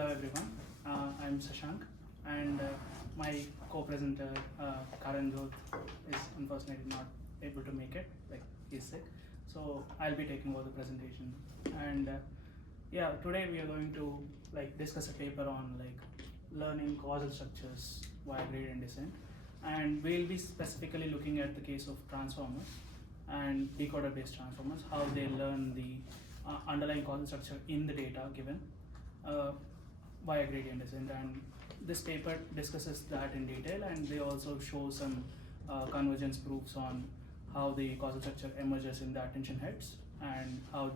Hello everyone, I'm Sashank, and my co-presenter Karan Jodh is unfortunately not able to make it, like he's sick. So I'll be taking over the presentation. And yeah, today we are going to like discuss a paper on like learning causal structures via gradient descent, and we'll be specifically looking at the case of transformers and decoder-based transformers, how they learn the underlying causal structure in the data given uh, via gradient descent. And this paper discusses that in detail, and they also show some convergence proofs on how the causal structure emerges in the attention heads and how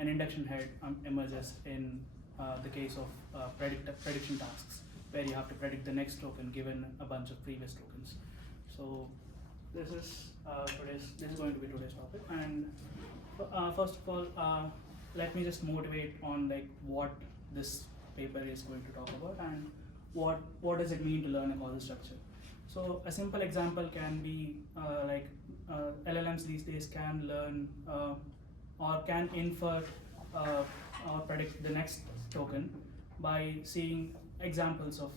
an induction head emerges in the case of prediction tasks, where you have to predict the next token given a bunch of previous tokens. So this is going to be today's topic. And first of all, let me just motivate on like what this paper is going to talk about and what does it mean to learn a causal structure. So a simple example can be LLMs these days can learn or can infer or predict the next token by seeing examples of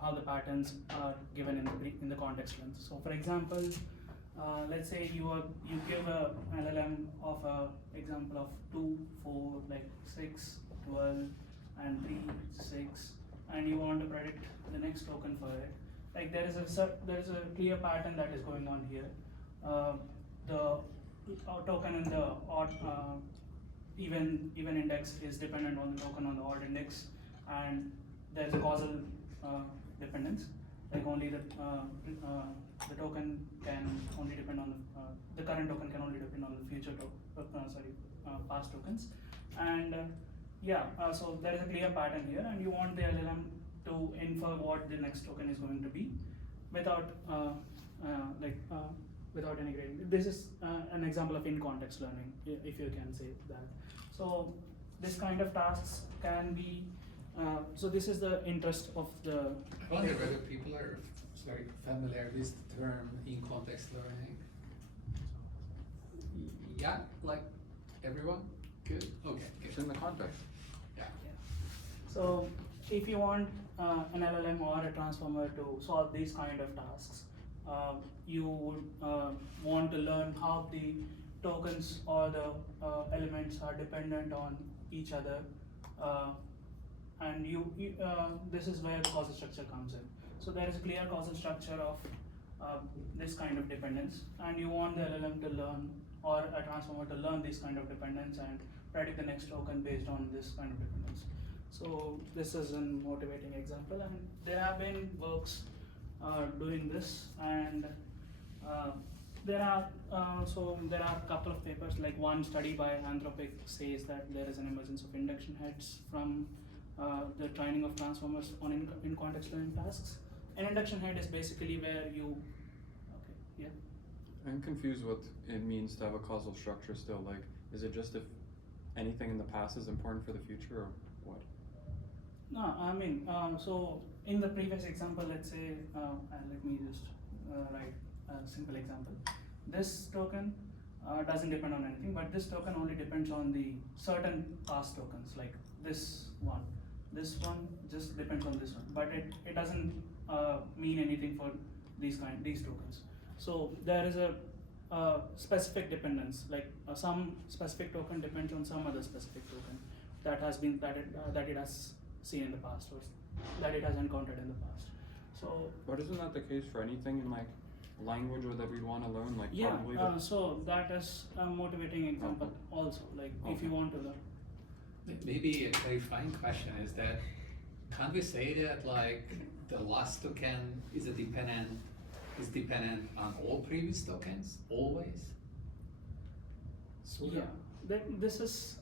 how the patterns are given in the context length. So for example, let's say you give a LLM of a example of 2, 4, like 6, 12, and 3, 6, and you want to predict the next token for it. Like there is a clear pattern that is going on here. The token in the odd even index is dependent on the token on the odd index, and there's a causal dependence. Like only the token can only depend on the current token can only depend on the future past tokens. And so there is a clear pattern here, and you want the LLM to infer what the next token is going to be without without any gradient. This is an example of in-context learning, if you can say that. So this kind of tasks can be. So this is the interest of the. I wonder whether people are familiar with the term in-context learning. Yeah, like everyone? Good? Okay, It's in the context. Yeah. So if you want an LLM or a transformer to solve these kind of tasks, you would want to learn how the tokens or the elements are dependent on each other, and this is where the causal structure comes in. So there is a clear causal structure of this kind of dependence, and you want the LLM to learn or a transformer to learn this kind of dependence and predict the next token based on this kind of dependence. So this is a motivating example, and there have been works doing this, and there are a couple of papers. Like one study by Anthropic says that there is an emergence of induction heads from the training of transformers on in-context learning tasks. An induction head is basically where you. Okay, yeah. I'm confused what it means to have a causal structure still. Like, is it just if anything in the past is important for the future, or what? No, I mean, so in the previous example, let's say, let me just write a simple example. This token doesn't depend on anything, but this token only depends on the certain past tokens, like this one. This one just depends on this one, but it doesn't mean anything for these tokens. So there is a specific dependence, like some specific token depends on some other specific token that it has seen in the past, or that it has encountered in the past. So, But isn't that the case for anything in like language or that we want to learn? Like yeah, probably so that is a motivating example also. Like if you want to learn. Maybe a clarifying question is that, can't we say that like the last token is dependent on all previous tokens always? So Yeah, this is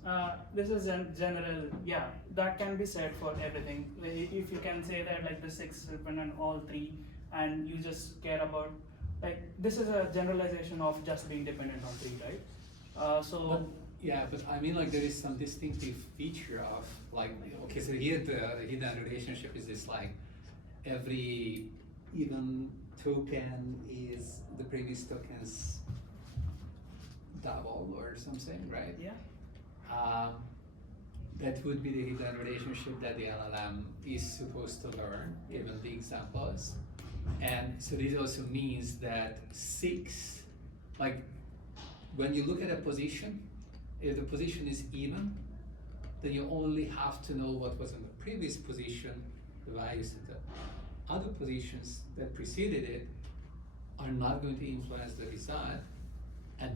general. Yeah, that can be said for everything. If you can say that like the 6 is dependent on all 3, and you just care about like this is a generalization of just being dependent on 3, right? But I mean, like there is some distinctive feature of like, okay, so here the hidden relationship is this like every even token is the previous token's double or something, right? Yeah. that would be the hidden relationship that the LLM is supposed to learn, given the examples. And so this also means that 6, like when you look at a position, if the position is even, then you only have to know what was in the previous position, the values of the other positions that preceded it are not going to influence the result, and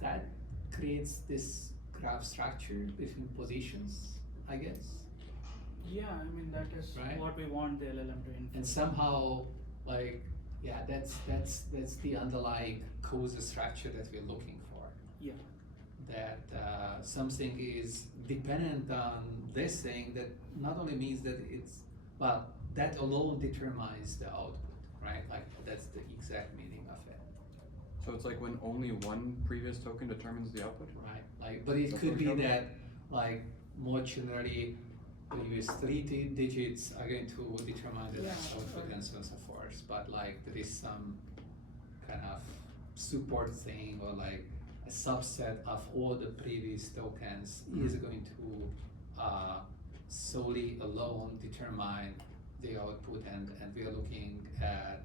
that creates this graph structure between positions, I guess. Yeah, I mean that is Right. what we want the LLM to And influence. somehow, like, yeah, that's the underlying causal structure that we're looking for. Yeah. That something is dependent on this thing, that not only means that it's, well, that alone determines the output, right? Like that's the exact meaning of it, So it's like when only one previous token determines the output? right? Like, but it That's could what be we're talking that, like, more generally, the US 3 digits are going to determine the next Yeah, output and so on and so forth. But like there is some kind of support thing, or like a subset of all the previous tokens is going to solely alone determine the output, and we are looking at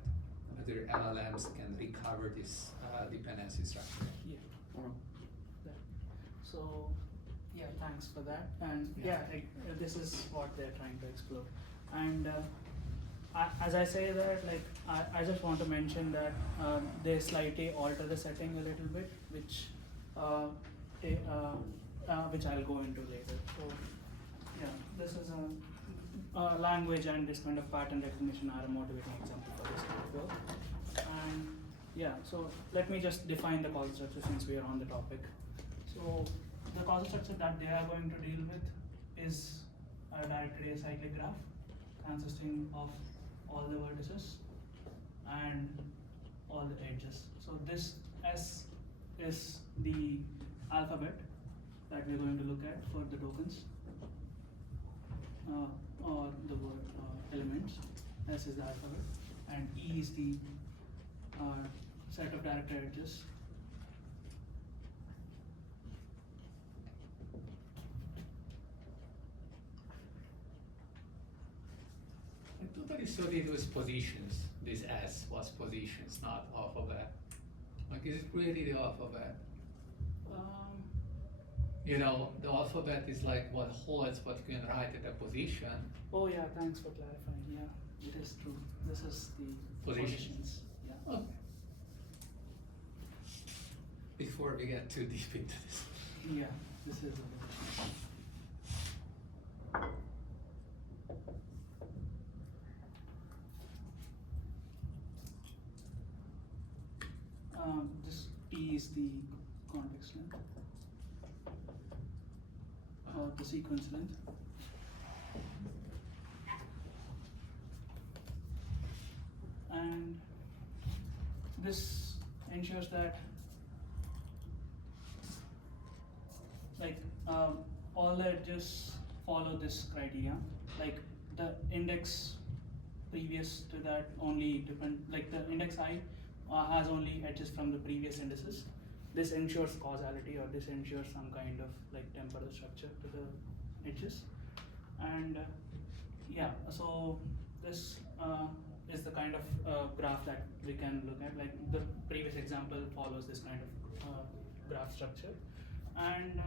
whether LLMs can recover this dependency structure. Yeah. Oh. That. So, yeah, thanks for that. And Yeah. this is what they're trying to explore. And as I say that, like, I just want to mention that they slightly alter the setting a little bit, which I'll go into later. So, yeah, this is a language and this kind of pattern recognition are a motivating example for this kind of work. And yeah, so let me just define the causal structure since we are on the topic. So the causal structure that they are going to deal with is a directly acyclic graph consisting of all the vertices and all the edges. So this S is the alphabet that we're going to look at for the tokens or the word elements. S is the alphabet, and E is the set of directed edges. I totally thought it was positions. This S was positions, not alphabet. Like, is it really the alphabet? You know, the alphabet is like what holds what you can write at a position. Oh yeah, thanks for clarifying. Yeah, it is true. This is the Positions. Yeah. Okay. Before we get too deep into this. Yeah, this is the position. This T is the context length or the sequence length. And this ensures that like all the edges follow this criteria. Like the index previous to that only depend, like the index I has only edges from the previous indices. This ensures causality, or this ensures some kind of like temporal structure to the edges. And yeah, so this is the kind of graph that we can look at. Like the previous example follows this kind of graph structure. And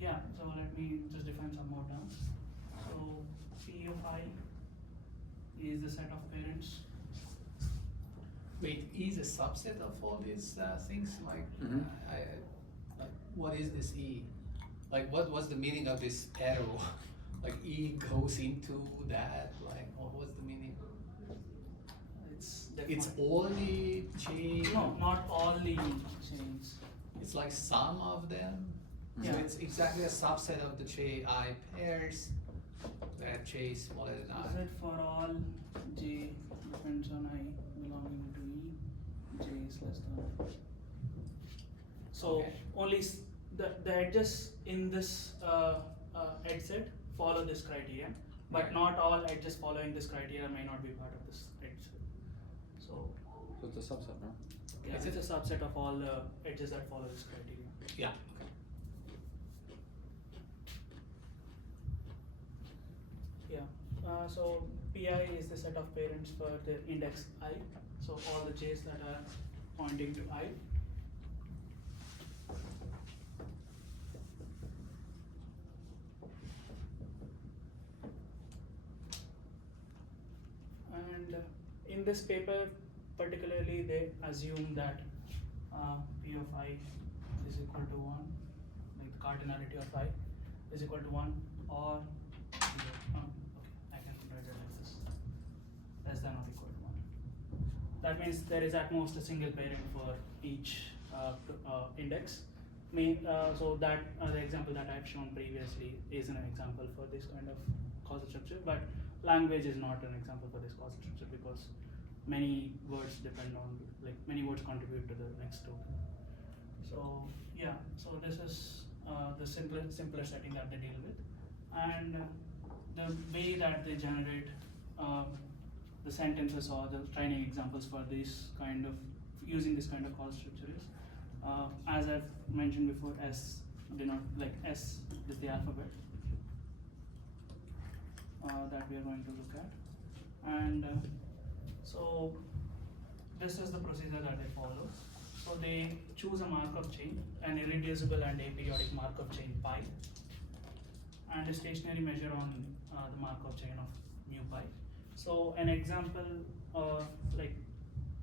yeah, so let me just define some more terms. So P of I is the set of parents. Wait, E is a subset of all these things? Like, Mhm. like, what is this E? Like, what was the meaning of this arrow? Like, E goes into that? Like, what was the meaning? It's It's defined. all the chain? No, not all the chains. It's like some of them? So Yeah. it's exactly a subset of the J-I pairs, that J is smaller than I. Is it for all J depends on I belonging to E, J is less than. So Okay. only the edges in this edge set follow this criteria, but Right. not all edges following this criteria may not be part of this edge set. So So it's a subset, no? yeah, Is it's it? a subset of all the edges that follow this criteria. Yeah. So pi is the set of parents for the index I. So all the j's that are pointing to I. And in this paper, particularly, they assume that p of I is equal to 1, like the cardinality of I is equal to 1 or 0. Okay, I can write it like this, less than or equal to 1. That means there is at most a single parent for each index. So that the example that I've shown previously is an example for this kind of causal structure, but language is not an example for this causal structure because many words depend on, like many words contribute to the next token. So yeah, so this is the simpler setting that they deal with, and the way that they generate the sentences or the training examples for this kind of using this kind of causal structure is, as I've mentioned before, S is the alphabet that we are going to look at, and so this is the procedure that they follow. So they choose a Markov chain, an irreducible and aperiodic Markov chain pi, and a stationary measure on the Markov chain of mu pi. So an example,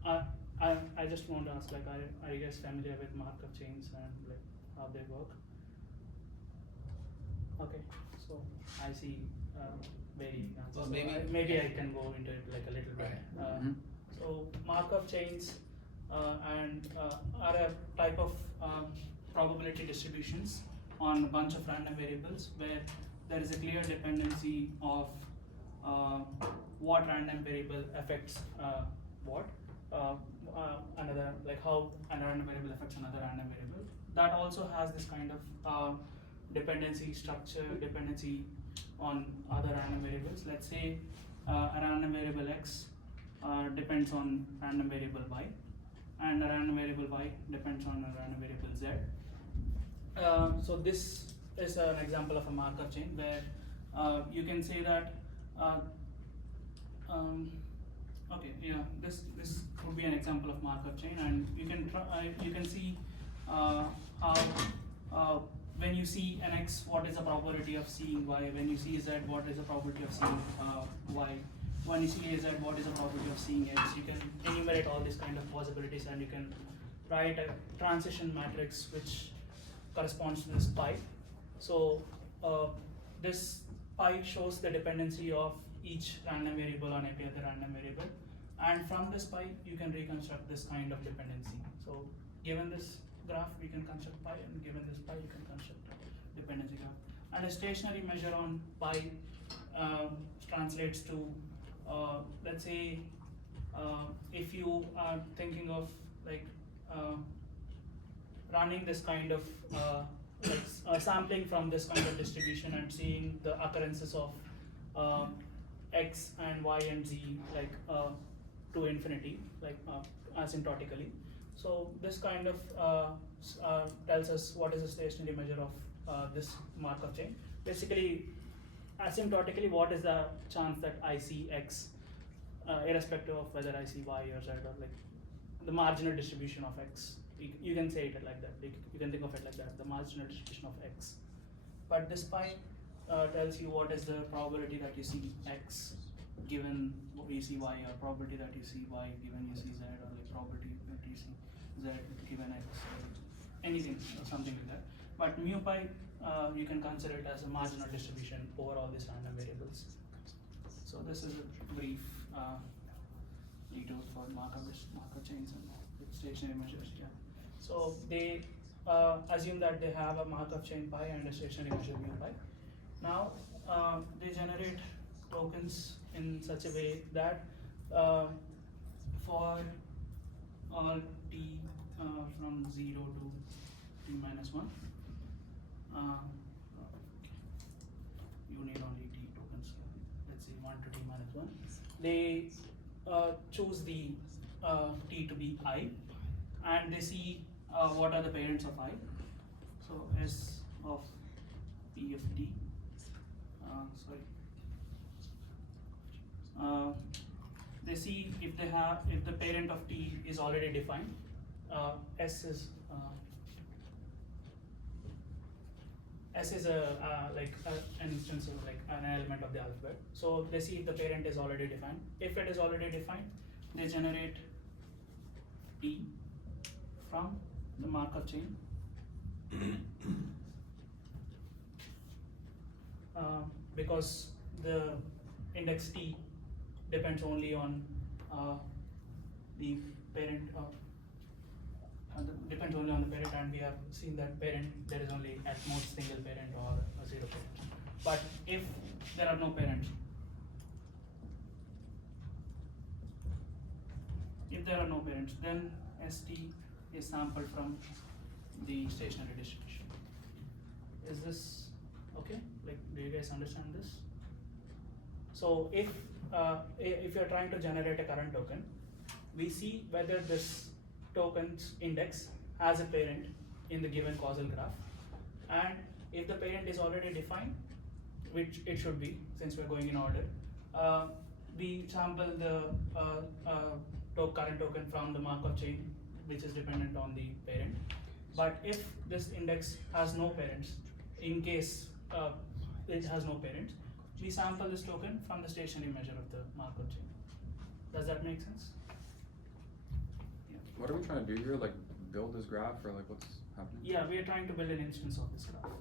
I just want to ask, like, are you guys familiar with Markov chains and like how they work? Okay, so I see varying answers. Well, So maybe I can go into it like a little bit. Right. So Markov chains are a type of probability distributions on a bunch of random variables where there is a clear dependency of what random variable affects what. Another, like how a random variable affects another random variable. That also has this kind of dependency structure, dependency on other random variables. Let's say a random variable x depends on random variable y, and a random variable y depends on a random variable z. So this is an example of a Markov chain where you can say that okay, yeah, this would be an example of Markov chain, and you can see how when you see an x, what is the probability of seeing y? When you see z, what is the probability of seeing y? When you see az, what is the probability of seeing x? You can enumerate all these kind of possibilities, and you can write a transition matrix which corresponds to this pi. So this pi shows the dependency of each random variable on every other random variable, and from this pi you can reconstruct this kind of dependency. So given this graph we can construct pi, and given this pi you can construct a dependency graph. And a stationary measure on pi translates to let's say if you are thinking of like running this kind of sampling from this kind of distribution and seeing the occurrences of x and y and z like to infinity, like asymptotically. So this kind of tells us what is the stationary measure of this Markov chain. Basically, asymptotically, what is the chance that I see x, irrespective of whether I see y or z, or like the marginal distribution of x. You can say it like that. You can think of it like that, the marginal distribution of x. But this pi tells you what is the probability that you see x given you see y, or probability that you see y given you see z, or like probability that you see z given x, or anything or something like that. But mu pi, you can consider it as a marginal distribution over all these random variables. So this is a brief details for Markov chains and stationary measures. Yeah. So they assume that they have a Markov chain pi and a stationary measure mu pi. Now they generate tokens in such a way that for all t from 0 to t minus 1, you need only t tokens. Let's say 1 to t minus 1. They choose the t to be I, and they see what are the parents of I. So S of P of t, sorry, they see if the parent of T is already defined. S is an instance of like an element of the alphabet. So they see if the parent is already defined. If it is already defined, they generate T from the Markov chain. Because the index T depends only on the parent. Depends only on the parent, and we have seen that parent there is only at most single parent or a zero parent. But if there are no parents, then ST is sampled from the stationary distribution. Is this okay? Like, do you guys understand this? So if you're trying to generate a current token, we see whether this token's index has a parent in the given causal graph, and if the parent is already defined, which it should be since we're going in order, we sample the current token from the Markov chain, which is dependent on the parent. But if this index has no parents, in case it has no parents, we sample this token from the stationary measure of the Markov chain. Does that make sense? What are we trying to do here? Like build this graph, or like what's happening? Yeah, we are trying to build an instance of this graph.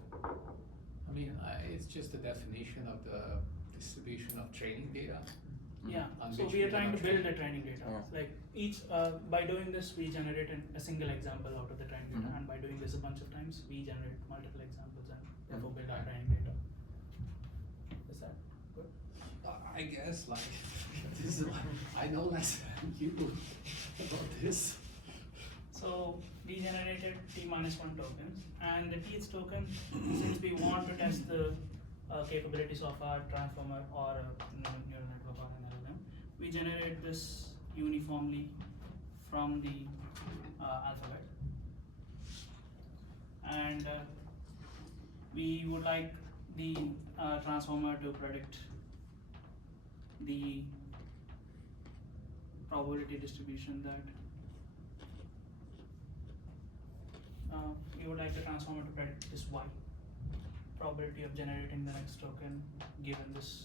I mean, it's just a definition of the distribution of training data. Yeah, On so which we are we trying to cannot build train. a training data. Oh. Like each, by doing this, we generate a single example out of the training data, and by doing this a bunch of times, we generate multiple examples and therefore build our training data. Is that good? I guess like this is I know less than you about this. So we generated T-1 tokens, and the Tth token, since we want to test the capabilities of our transformer or a neural network or an LLM, we generate this uniformly from the alphabet, and we would like the transformer to predict the probability distribution that we would like the transformer to predict this Y probability of generating the next token given this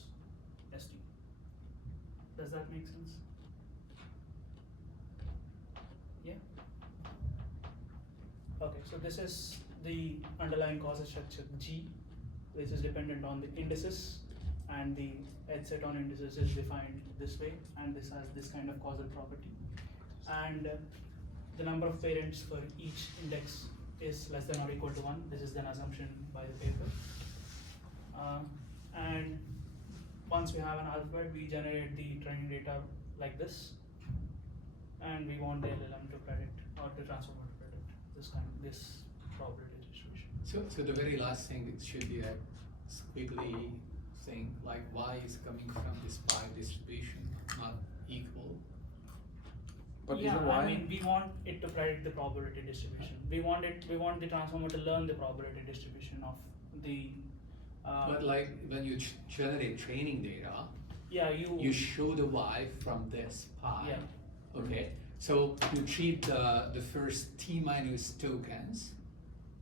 ST. Does that make sense? Yeah? Okay, so this is the underlying causal structure G, which is dependent on the indices, and the edge set on indices is defined this way, and this has this kind of causal property. And the number of parents for each index is less than or equal to 1. This is an assumption by the paper. And once we have an alphabet, we generate the training data like this, and we want the LLM to predict, or the transformer to predict this probability distribution. So the very last thing, it should be a squiggly thing, like Y is coming from this pi distribution, not equal. But yeah, isn't I mean, we want it to predict the probability distribution. We want the transformer to learn the probability distribution of the. But like when you generate training data, Yeah, you show the Y from this pi. Yeah. Okay, so you treat the first T- tokens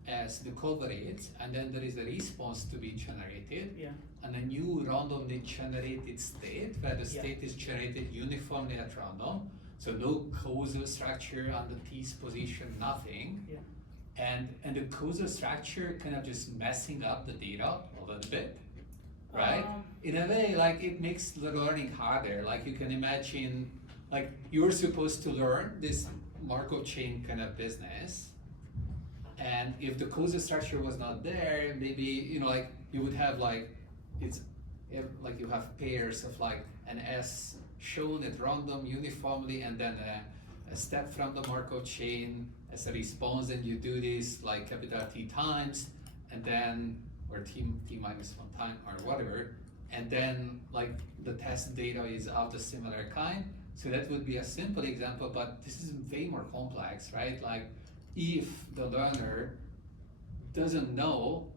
as the coverage, and then there is a response to be generated. Yeah. And then you randomly generate its state, where the Yeah. state is generated uniformly at random. So no causal structure on the T's position, nothing. Yeah. And the causal structure kind of just messing up the data a little bit, right? In a way, like it makes the learning harder. Like you can imagine, like you're supposed to learn this Markov chain kind of business, and if the causal structure was not there, maybe like you would have like like you have pairs of like an S shown at random uniformly, and then a step from the Markov chain as a response, and you do this like capital T times, and then or T minus 1 time or whatever, and then like the test data is of the similar kind. So that would be a simple example, but this is way more complex, right? Like if the learner doesn't know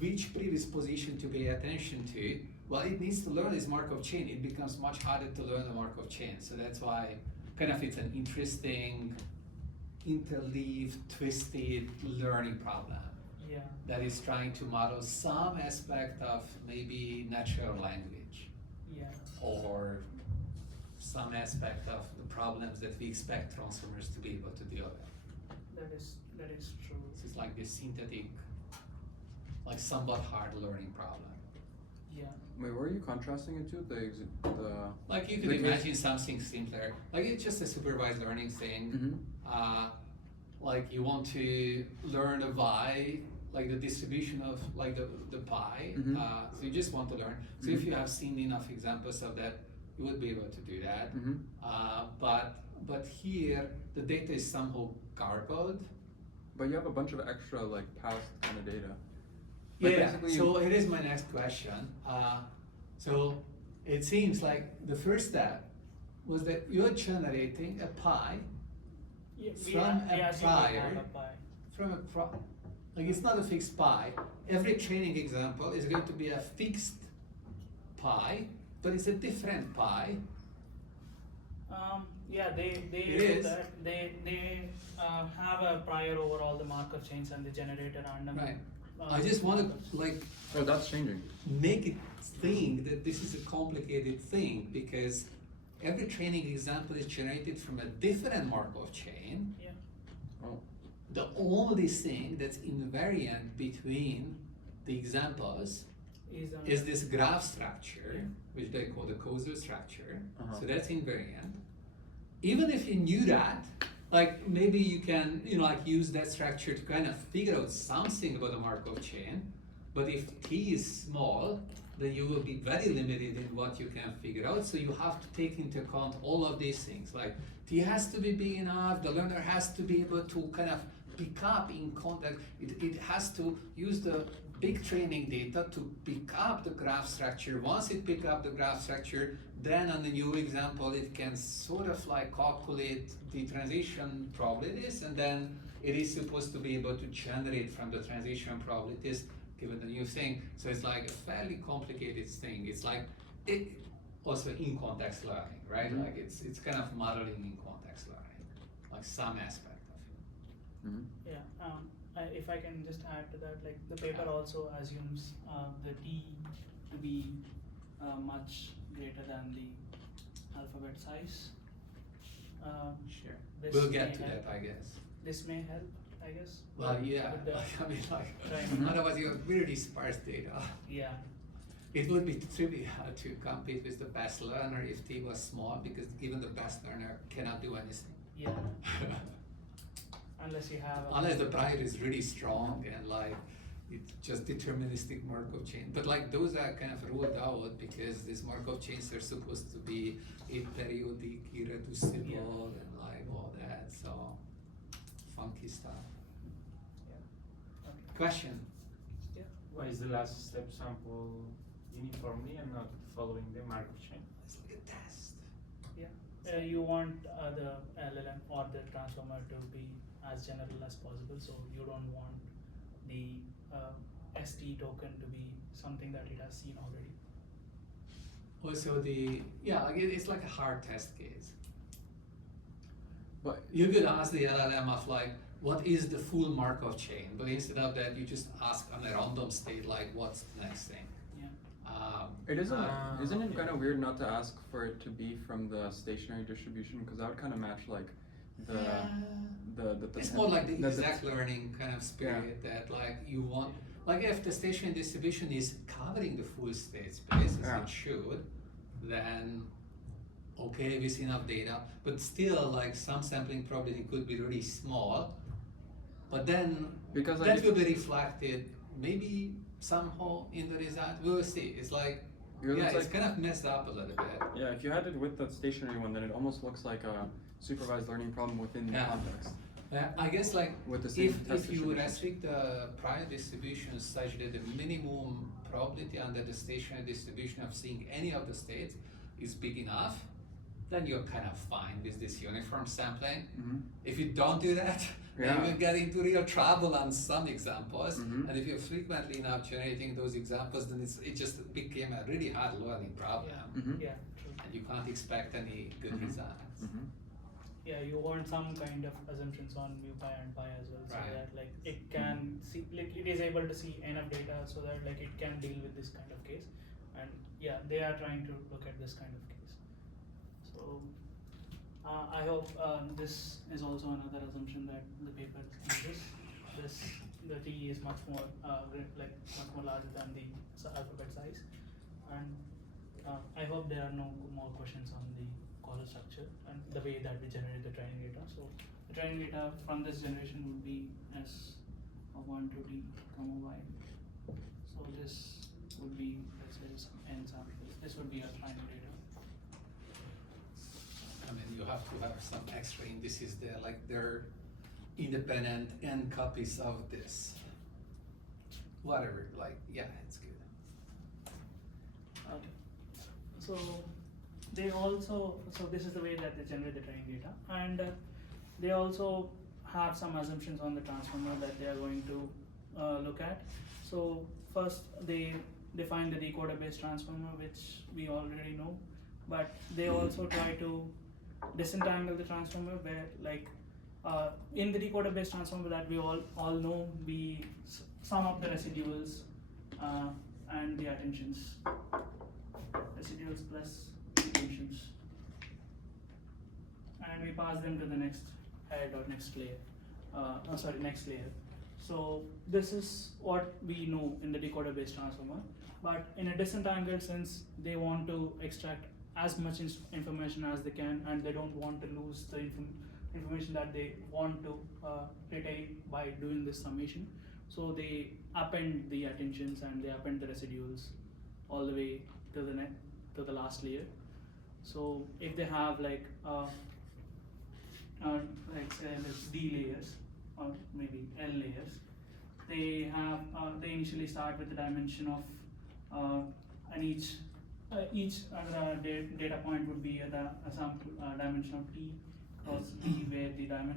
which predisposition to pay attention to, well, it needs to learn this Markov chain. It becomes much harder to learn the Markov chain. So that's why kind of it's an interesting, interleaved, twisted learning problem Yeah. that is trying to model some aspect of maybe natural language Yeah. or some aspect of the problems that we expect transformers to be able to deal with. That is true. So it's like this synthetic, like somewhat hard learning problem. Yeah. Wait, where are you contrasting it to? The Like you could the case- imagine something simpler, like it's just a supervised learning thing. Mhm. Like you want to learn a y, like the distribution of like the pi. Mhm. So you just want to learn. So if you have seen enough examples of that, you would be able to do that. Mhm. But here the data is somehow garbled. But you have a bunch of extra like past kind of data. Yeah, Like, yeah. basically So here is my next question. So it seems like the first step was that you're generating a pi Yeah, from a assume we prior, have a pi. from a like it's not a fixed pi. Every training example is going to be a fixed pi, but it's a different pi. Yeah, they It do is. that. They have a prior over all the Markov chains and they generate a random. Right. I just want Markovs. to like Oh, that's changing. make it think that this is a complicated thing because every training example is generated from a different Markov chain. Yeah. Oh. The only thing that's invariant between the examples is this graph structure, which they call the causal structure. Uh-huh. So that's invariant. Even if you knew that, like maybe you can, like use that structure to kind of figure out something about the Markov chain. But if t is small, then you will be very limited in what you can figure out. So you have to take into account all of these things. Like t has to be big enough, the learner has to be able to kind of pick up in context. It has to use the big training data to pick up the graph structure. Once it picks up the graph structure, then on the new example, it can sort of like calculate the transition probabilities, and then it is supposed to be able to generate from the transition probabilities given the new thing. So it's like a fairly complicated thing. It's like it also in context learning, right? Mhm. Like it's kind of modeling in context learning, like some aspect of it. Mhm. Yeah. If I can just add to that, like the paper also assumes the t to be much greater than the alphabet size. Sure. This We'll get may to help. that, I guess. This may help, I guess. Well, yeah, With the- like, I mean, like, Right. otherwise you have really sparse data. Yeah. It would be trivial to compete with the best learner if t was small, because even the best learner cannot do anything. Yeah. Unless you have. Unless the prior is really strong and like it's just deterministic Markov chain. But like those are kind of ruled out because these Markov chains are supposed to be aperiodic, irreducible, and like all that. So funky stuff. Yeah. Okay. Question? Yeah. Why is the last step sample uniformly and not following the Markov chain? It's like a test. Yeah. You want the LLM or the transformer to be as general as possible, so you don't want the ST token to be something that it has seen already. Also it's like a hard test case. But You could ask the LLM of like, what is the full Markov chain? But instead of that, you just ask on a random state, like, what's the next thing? Yeah. it isn't isn't it okay. kind of weird not to ask for it to be from the stationary distribution, because that would kind of match like the It's more like the the- exact learning kind of spirit that like you want, like if the stationary distribution is covering the full state space as Yeah. it should, then okay, with enough data, but still like some sampling probability could be really small, but then Because, like, that if- will be reflected maybe somehow in the result. We'll see. It's like Because yeah, it's it's like- kind of messed up a little bit. Yeah, if you had it with the stationary one, then it almost looks like a supervised learning problem within the Yeah. context. I guess like With the same test if you distribution. restrict the prior distribution such that the minimum probability under the stationary distribution of seeing any of the states is big enough, then you're kind of fine with this uniform sampling. Mhm. If you don't do that, then Yeah. you will get into real trouble on some examples. Mhm. And if you're frequently enough generating those examples, then it just became a really hard learning problem. Mhm. Yeah, true. And you can't expect any good Mhm. results. Mhm. Yeah, you want some kind of assumptions on mu pi and pi as well, so Right. that like it can see, like it is able to see enough data so that like it can deal with this kind of case. And yeah, they are trying to look at this kind of case. So I hope this is also another assumption that the paper uses. The T is much more much more larger than the alphabet size, and I hope there are no more questions on the causal structure and the way that we generate the training data. So the training data from this generation would be S of 1 to T comma Y. So this would be, let's say, some n samples. This would be our training data. I mean, you have to have some extra indices there, like they're independent n copies of this. Whatever, like, yeah, it's good. Okay. So they also, so this is the way that they generate the training data, and they also have some assumptions on the transformer that they are going to look at. So first they define the decoder based transformer, which we already know, but they also try to disentangle the transformer where like in the decoder based transformer that we all know, we sum up the residuals and the attentions. Residuals plus attentions. And we pass them to the next head or next layer. Next layer. So this is what we know in the decoder based transformer. But in a disentangled sense, they want to extract as much information as they can, and they don't want to lose the information that they want to retain by doing this summation. So they append the attentions and they append the residuals all the way to the last layer. So if they have like say D layers or maybe L layers, they have they initially start with the dimension of and each data point would be a sample dimension of T cross D, where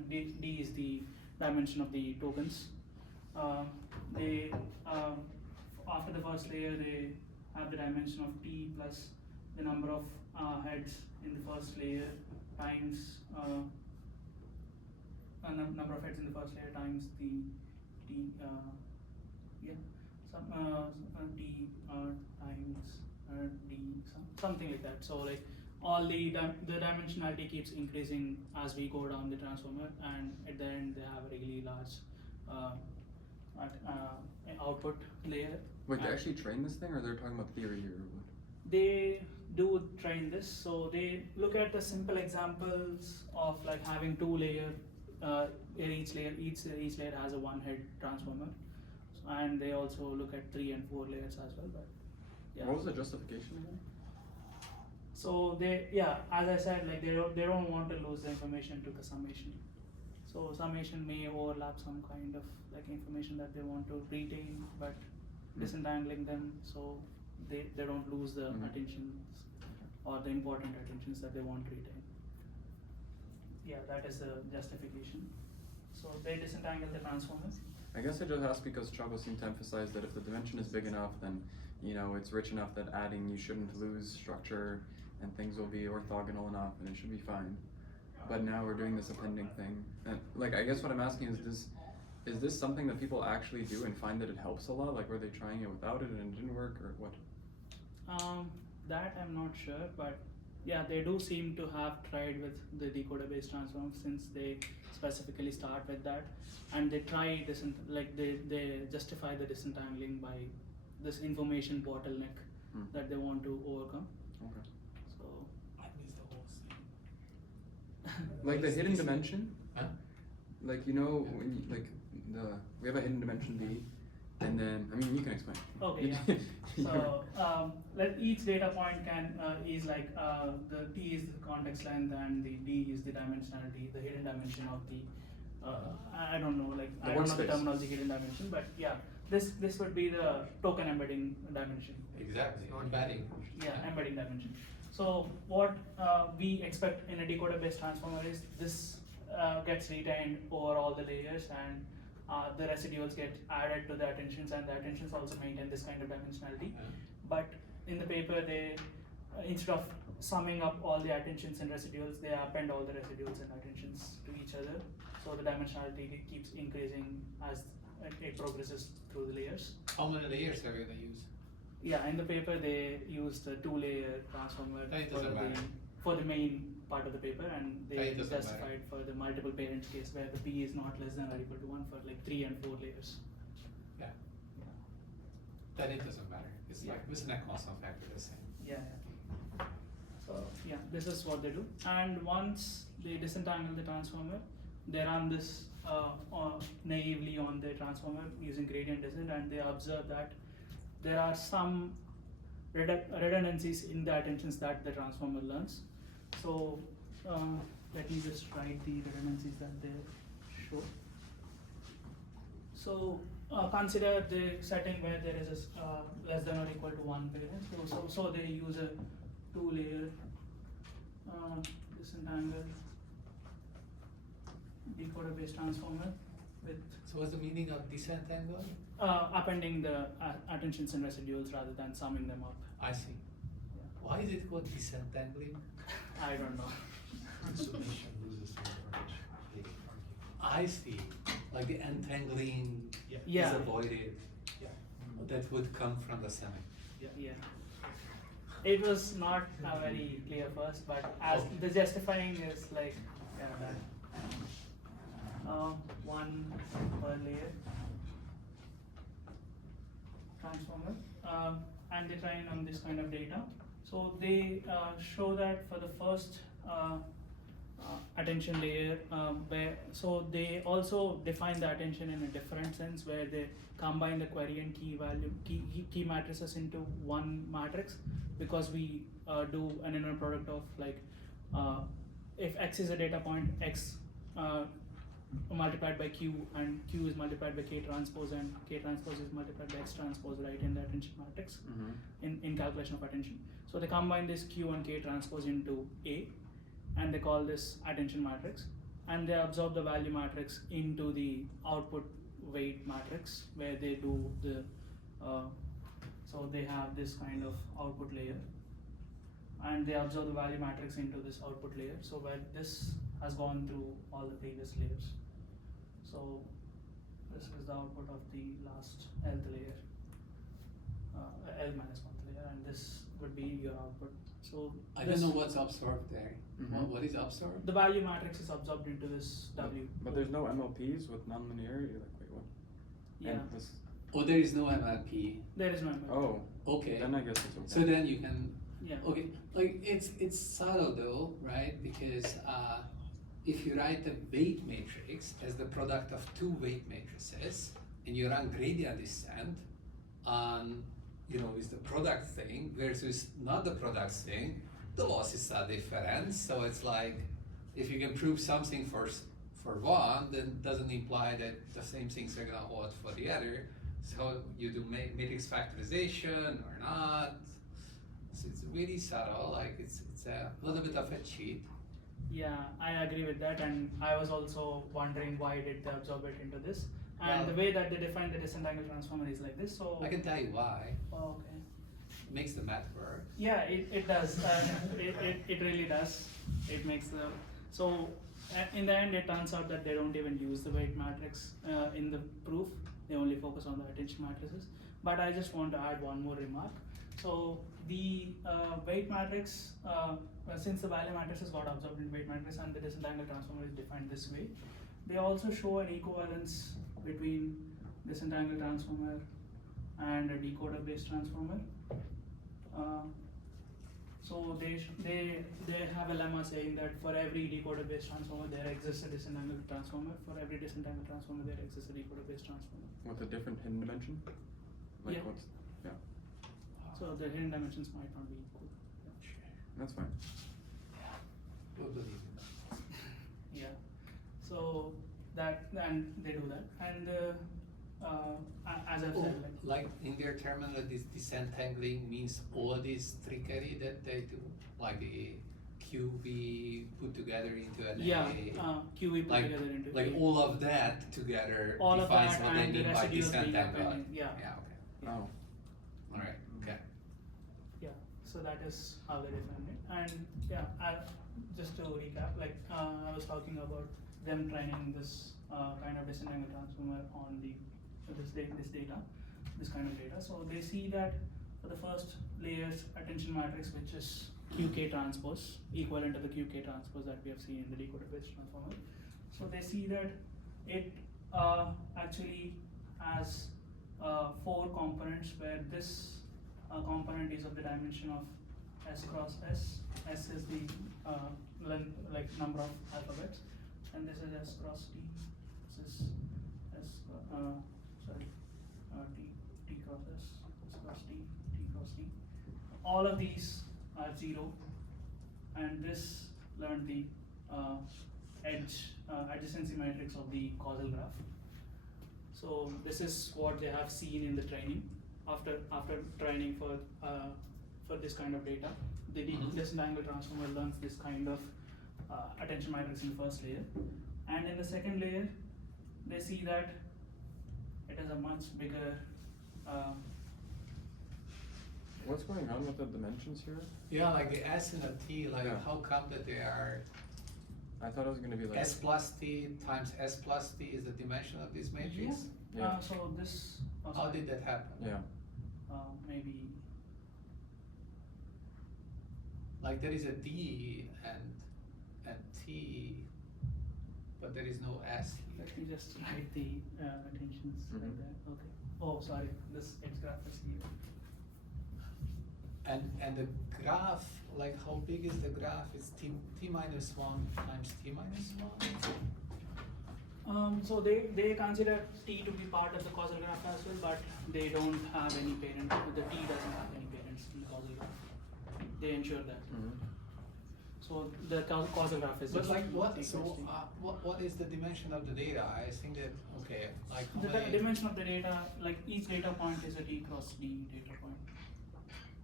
the D is the dimension of the tokens. They after the first layer they have the dimension of T plus the number of heads in the first layer times number of heads in the first layer times the T T times D something like that. So like all the dimensionality keeps increasing as we go down the transformer, and at the end they have a really large output layer. Wait, they actually train this thing, or they're talking about theory or what? They do train this, so they look at the simple examples of like having two layer, each layer has a one head transformer, and they also look at 3 and 4 layers as well. But yeah. What was the justification again? So as I said, like they don't want to lose the information to the summation. So summation may overlap some kind of like information that they want to retain, but disentangling them so they don't lose the attentions or the important attentions that they want to retain. Yeah, that is the justification. So they disentangle the transformers. I guess I just asked because Chavo seemed to emphasize that if the dimension is big enough, then it's rich enough that adding you shouldn't lose structure, and things will be orthogonal enough, and it should be fine. But now we're doing this appending thing, and like I guess what I'm asking is this something that people actually do and find that it helps a lot? Like, were they trying it without it and it didn't work, or what? That I'm not sure, but yeah, they do seem to have tried with the decoder-based transform, since they specifically start with that, and they try they justify the disentangling by this information bottleneck that they want to overcome. Okay. So I missed the whole thing. Like the hidden dimension, Huh? like when we have a hidden dimension B, and then you can explain. okay, yeah. So let each data point is like the T is the context length and the D is the dimensionality, the hidden dimension of the I don't know, like The I don't know the workspace. terminology hidden dimension, but yeah, this would be the token embedding dimension. Exactly, embedding. Yeah, embedding dimension. So what we expect in a decoder-based transformer is this gets retained over all the layers, and the residuals get added to the attentions, and the attentions also maintain this kind of dimensionality. Yeah. But in the paper, they instead of summing up all the attentions and residuals, they append all the residuals and attentions to each other. So the dimensionality keeps increasing as it progresses through the layers. How many layers are you gonna use? Yeah, in the paper they used a 2-layer transformer That for doesn't the, matter. for the main part of the paper, and they That doesn't justified for the multiple parents case where the P is not less than or equal to 1 for like 3 and 4 layers. Yeah. Then it doesn't matter. It's Yeah. like with net constant factor the same. Yeah. So yeah, this is what they do. And once they disentangle the transformer, they run this naively on the transformer using gradient descent, and they observe that there are some redundancies in the attentions that the transformer learns. So let me just write the redundancies that they show. So consider the setting where there is a less than or equal to 1 parent. So they use a 2-layer disentangle decoder-based transformer with So what's the meaning of disentangle? appending the attentions and residuals rather than summing them up. I see. Yeah. Why is it called disentangling? I don't know. Summation loses some of I see. Like the entangling Yeah. is avoided. Yeah. That would come from the semi. Yeah. It was not very clear first, but as Okay. the justifying is like that. 1 per layer transformer, and they train on this kind of data. So they show that for the first attention layer, so they also define the attention in a different sense where they combine the query and key matrices into one matrix, because we do an inner product of like if x is a data point, x multiplied by q, and q is multiplied by k transpose, and k transpose is multiplied by x transpose, right, in the attention matrix in calculation of attention. So they combine this q and k transpose into A, and they call this attention matrix, and they absorb the value matrix into the output weight matrix where they do the so they have this kind of output layer, and they absorb the value matrix into this output layer, so where this has gone through all the previous layers. So this is the output of the last Lth layer, L minus 1th layer, and this would be your output. So I this- don't know what's absorbed there. What is absorbed? the value matrix is absorbed into this W. But there's no MLPs with nonlinearity. Like, wait, what? Yeah, And this, Oh, there is no MLP. there is no ML. oh, Okay. then I guess it's okay. So then you can. Yeah. Okay, like it's subtle though, right? Because if you write a weight matrix as the product of 2 weight matrices, and you run gradient descent on, with the product thing versus not the product thing, the losses are different. So it's like, if you can prove something for one, then doesn't imply that the same things are gonna hold for the other. So you do matrix factorization or not. So it's really subtle, like it's a little bit of a cheat. Yeah, I agree with that, and I was also wondering why did they absorb it into this. And Well- the way that they define the disentangled transformer is like this. So I can tell you why. Oh, okay. It makes the math work. Yeah, it does. It really does. It makes the so in the end it turns out that they don't even use the weight matrix in the proof. They only focus on the attention matrices. But I just want to add one more remark. So the weight matrix, since the value matrices got absorbed in weight matrix and the disentangled transformer is defined this way, they also show an equivalence between disentangled transformer and a decoder-based transformer. So they have a lemma saying that for every decoder-based transformer there exists a disentangled transformer. For every disentangled transformer there exists a decoder-based transformer. With a different hidden dimension? Like Yeah. what's, yeah, So the hidden dimensions might not be equal. that's fine. We'll believe in that. Yeah. So that, and they do that, and as I've Oh, said, like in their terminal, this disentangling means all this trickery that they do, like the QV put together into an yeah, A. QE put Like, together into like A. all of that together All of defines that what they and the mean by residuals being disentangled. appended, yeah. Yeah, okay. Oh. Alright, okay. Yeah, so that is how they define it. And yeah, just to recap, like I was talking about them training this kind of disentangled transformer on this data, this kind of data. So they see that for the first layer's attention matrix, which is QK transpose, equivalent to the QK transpose that we have seen in the decoded base transformer. So they see that it actually has 4 components, where this component is of the dimension of S cross S. S is the length, like number of alphabets, and this is S cross T. This is T cross S, S cross T, T cross T. All of these are 0, and this learned the adjacency matrix of the causal graph. So this is what they have seen in the training. After training for this kind of data, the disentangled transformer learns this kind of attention matrix in the first layer, and in the second layer, they see that it is a much bigger. What's going on with the dimensions here? Yeah, like the S and the T, like Yeah. how come that they are I thought it was gonna be like. S plus T times S plus T is the dimension of this matrix? Yeah. So this. How sorry, did that happen? Yeah. Maybe. Like there is a D and T, but there is no S here. Let me just write the attentions like Mhm. that. Okay. Oh, sorry. This X graph is here. And the graph, like how big is the graph? It's T minus 1 times T minus 1? So they consider T to be part of the causal graph as well, but they don't have any parent. The T doesn't have any parents in the causal graph. They ensure that. Mhm. So the causal graph is. But just like what, equals so T. what is the dimension of the data? I think that, okay, like how The many- dimension of the data, like each data point is a T cross D data point,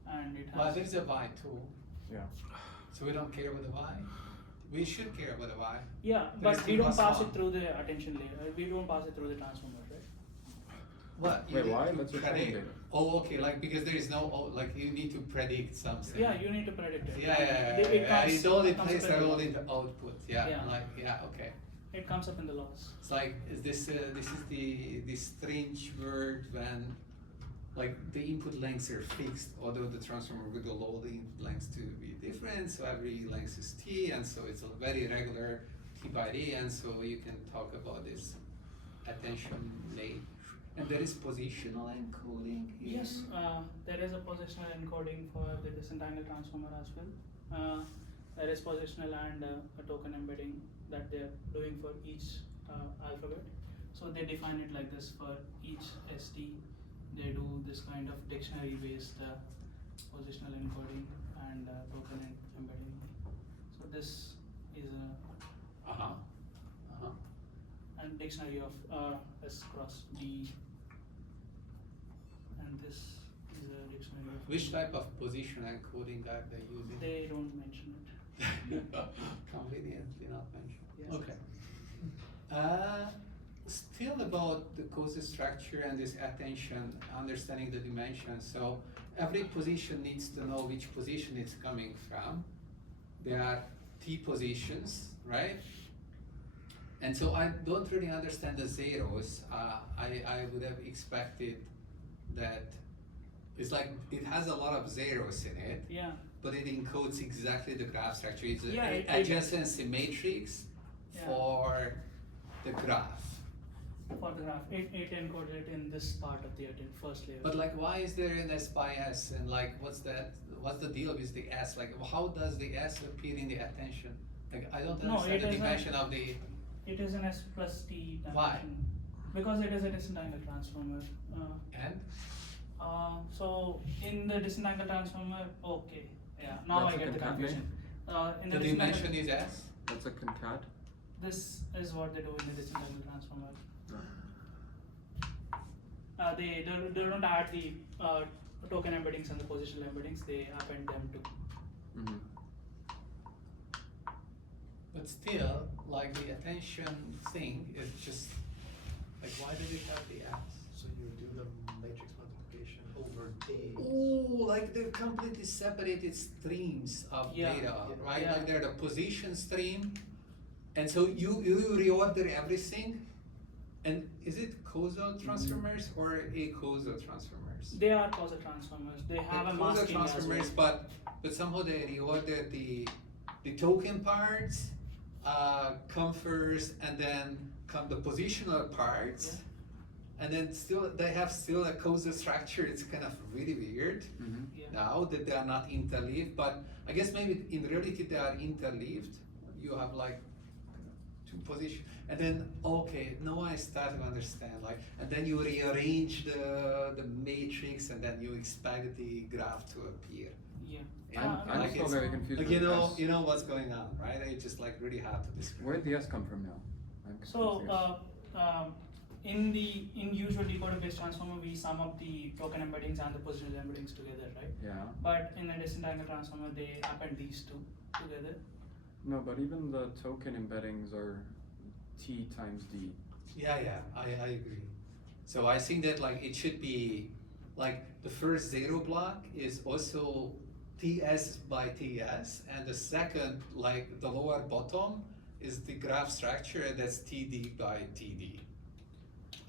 and it has. Well, there's a Y too, Yeah. so we don't care about the Y? We should care about the Y. Yeah, There is but T we don't plus pass 1. it through the attention layer. We don't pass it through the transformer, right? What? You Wait, need why? to That's your training predict- data. Oh, okay, like because there is no, like you need to predict something. Yeah, you need to predict it. Yeah, It comes- it's only comes place up in are the all law. in the output, yeah, Yeah. like, yeah, okay. It comes up in the laws. It's like, is this is the strange word when, like, the input lengths are fixed, although the transformer would allow the input lengths to be different, so every length is T, and so it's a very regular T by D, and so you can talk about this attention rate. And there is positional encoding here. Yes, there is a positional encoding for the disentangled transformer as well. There is positional and a token embedding that they're doing for each alphabet. So they define it like this for each ST. They do this kind of dictionary-based positional encoding and token embedding. So this is a dictionary of S cross D, and this is a dictionary of. Which type of position encoding are they using? They don't mention it. Conveniently not mentioned. Yes. Okay. Still about the cause structure and this attention, understanding the dimensions. So every position needs to know which position it's coming from. There are T positions, right? And so I don't really understand the zeros. I would have expected that it's like it has a lot of zeros in it, Yeah. but it encodes exactly the graph structure. It's Yeah, an it- adjacency matrix Yeah. for the graph. For the graph, it encodes it in this part of the first layer. But like, why is there an S by S, and like, what's the deal with the S? Like, how does the S appear in the attention? Like, I don't No, understand it the is dimension of the. It is an S plus T dimension. Why? Because it is a disentangled transformer. And So in the disentangled transformer, okay, yeah, now That's I a get the concat confusion. In the disentangled- dimension is S. That's a concat. This is what they do in the disentangled transformer. they don't add the token embeddings and the positional embeddings. They append them to. Mm-hmm. But still, like the attention thing is just, like, why do we have the apps? So you do the matrix multiplication over days. Oh, like they're completely separated streams of Yeah, data, yeah, right? yeah. Like they're the position stream, and so you reorder everything. And is it causal transformers or acausal transformers? They are causal transformers. They have a Causal masking as transformers, well. but somehow they reorder the token parts come first, and then come the positional parts. And then still, they have still a causal structure. It's kind of really weird Mm-hmm. Yeah. now that they are not interleaved, but I guess maybe in reality they are interleaved. You have like two positions, and then okay, now I start to understand. Like, and then you rearrange the matrix, and then you expect the graph to appear. Yeah. I'm like still it's- very confused. Like with S. you know what's going on, right? It's just like really hard to describe. Where'd the S come from now? I'm So confused. in usual decoder based transformer, we sum up the token embeddings and the positional embeddings together, right? Yeah. But in a distant angle transformer, they append these two together. No, but even the token embeddings are T times D. Yeah, I agree. So I think that like it should be like the first zero block is also TS by TS, and the second, like the lower bottom, is the graph structure, and that's TD by TD.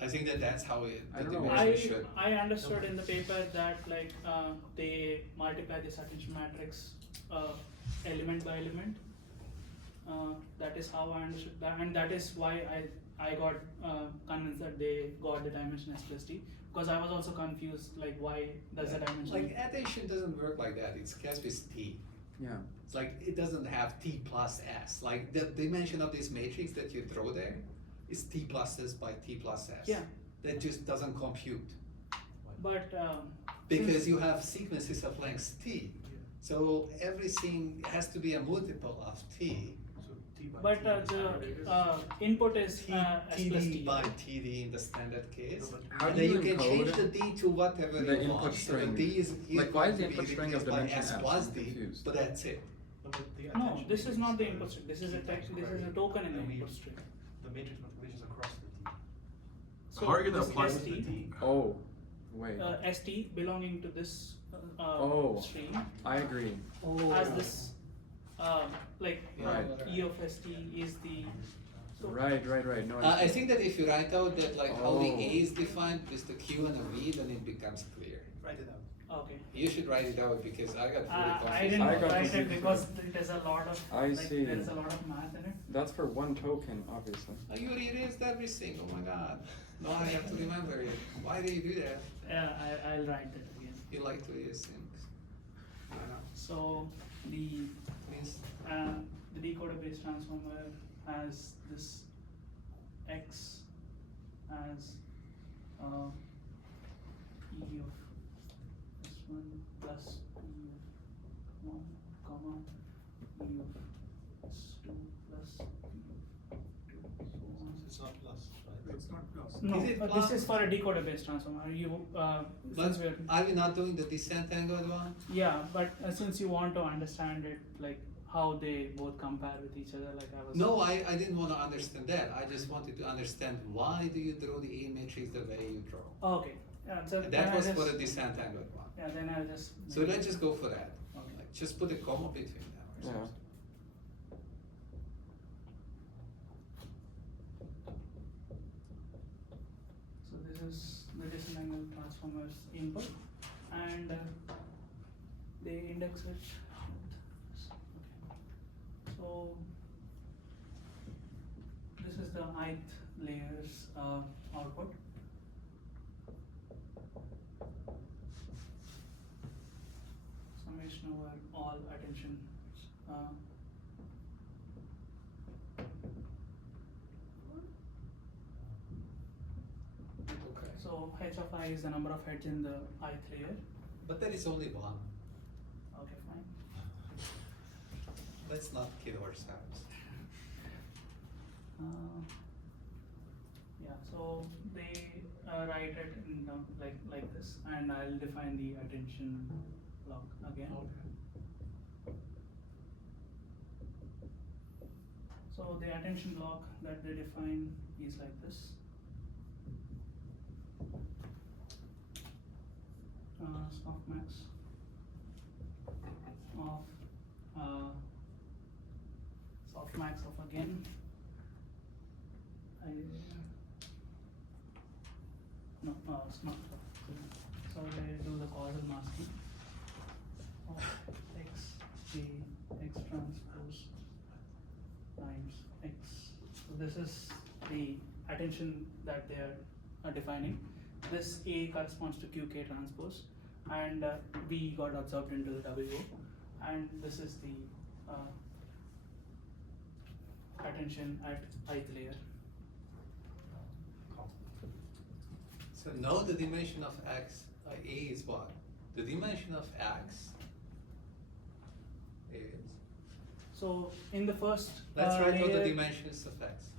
I think that that's how it, I the don't know. dimension should. I understood in the paper that like they multiply this attention matrix element by element. That is how I understood that, and that is why I got convinced that they got the dimension S plus T, because I was also confused, like why does the dimension? Like attention doesn't work like that. It's cast with T. Yeah. It's like it doesn't have T plus S. Like the dimension of this matrix that you draw there is T plus S by T plus S. Yeah. That just doesn't compute. But Because since- you have sequences of length T. So everything has to be a multiple of T. So T by but T is the aggregated. input is T, S plus TD T. by right? TD in the standard case. No, but How And do then you you can change encode the D to whatever the you want. input So the string? D is Like, why is the going to input be string of replaced by dimension S S? plus I'm D, confused. but that's it. No, but the No, attention this is not the matrix input is string. This is a T text. times This is a square, token in the and we- input string. The matrix multiplication is across the T. So How are you gonna this apply Across the ST, D. Oh, wait. ST belonging to this Oh. string I agree. as this like Right. E of ST is the so Right. No, I think that if you write out that like how the Oh. A is defined with the Q and a V, then it becomes clear. Write it out. okay. You should write it out because I got really I confused. didn't I got write it confused because too. there's a lot of I like, see. there's a lot of math in it. That's for one token, obviously. You erased everything. Oh my god. Now I have to remember it. Why do you do that? I'll write that again. You like to erase things. I know. So the Means the decoder based transformer has this X as E of S1 plus E of 1 comma E of S2 plus E of 2 so on. It's not plus, right? It's not plus. No, Is it this plus? is for a decoder based transformer. You since but we're are we not doing the descent angled one? yeah, but since you want to understand it, like how they both compare with each other, like I was. No, I didn't want to understand that. I just wanted to understand why do you draw the A matrix the way you draw. Oh, okay. Yeah, so And then that I was just, for the descent angled one. yeah, then I'll just. So let's just go for that. Okay. Like, just put a comma between them or Yeah. something. So this is the distant angle transformer's input, and they index it. Okay. So this is the ith layer's output. Summation over all attention. Okay. So h of I is the number of heads in the ith layer. But there is only one. Okay, fine. Let's not kid ourselves. Yeah, so they write it in down like this, and I'll define the attention block again. So the attention block that they define is like this. Softmax of softmax of again. It's not. So they do the causal masking of x the x transpose times x. So this is the attention that they are defining. This A corresponds to QK transpose, and V got absorbed into the WO, and this is the attention at ith layer. So now the dimension of x, A is what? The dimension of x is, So in the first let's write what the layer, dimensions of x.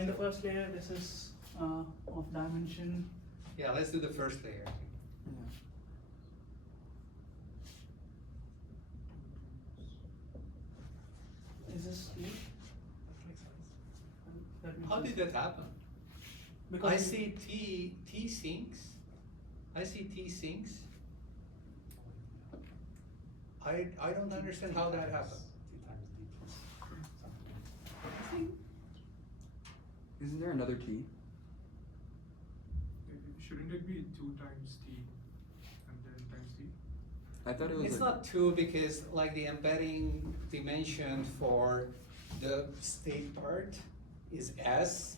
in the first layer, this is of dimension. Yeah, let's do the first layer. Is this E? That makes How sense. did that happen? Because I see T sinks. I see T sinks. I don't understand how that happened. Isn't there another T? Shouldn't it be 2 times t and then times t? I thought it was It's like, not two because like the embedding dimension for the state part is S,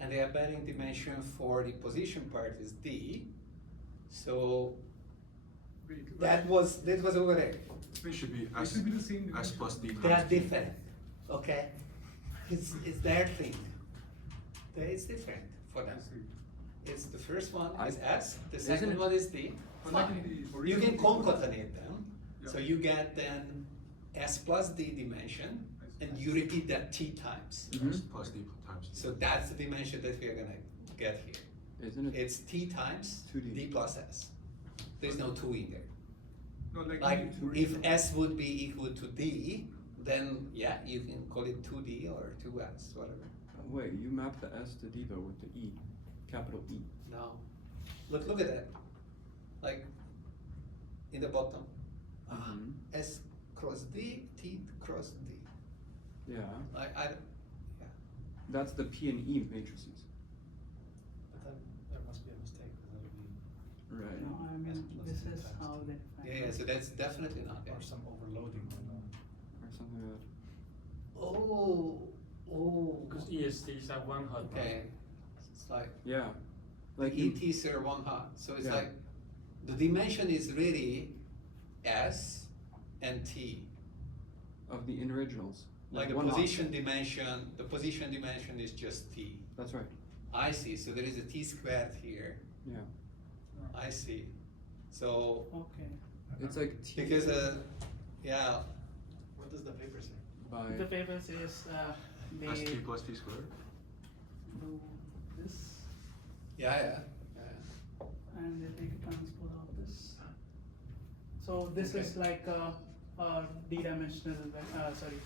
and the embedding dimension for the position part is D. So Wait, that was over there. it should be s, should be the same s dimension. plus d times They are t. different, okay? It's their thing. It's different for them. It's the first one is S, the second it- one is D. But like Fine. in the You can original concatenate them, so Yeah. you get then S plus D dimension, and you repeat that T times. S plus d times t. So that's the dimension that we are gonna get here. isn't it? It's T times 2D. D plus S. There's no two in there. No, like, Like, in the if original- S would be equal to D, then yeah, you can call it 2D or 2S, whatever. Wait, you map the S to D though with the E, capital E. No. Look at that. Like, in the bottom. Mhm. S cross D, T cross D. Yeah, Yeah. that's the P and E matrices. But then there must be a mistake, because that would be, Right. No, I mean, S plus this D is times how T. they define. Yeah, so that's definitely not there. or some overloading going on. Or something like that. Oh. Because ESTs have one hot one. Okay. It's like Yeah, like you, ETs are one hot, so it's Yeah. like the dimension is really S and T. of the in originals. Like the one hot. position dimension, the position dimension is just T. That's right. I see, so there is a T squared here. Yeah, I see. So, Okay. it's like T because, yeah, What does the paper say? by The paper says they st plus t squared. do this, yeah. and they take a transpose of this. So this is Okay. like a d-dimensional, sorry,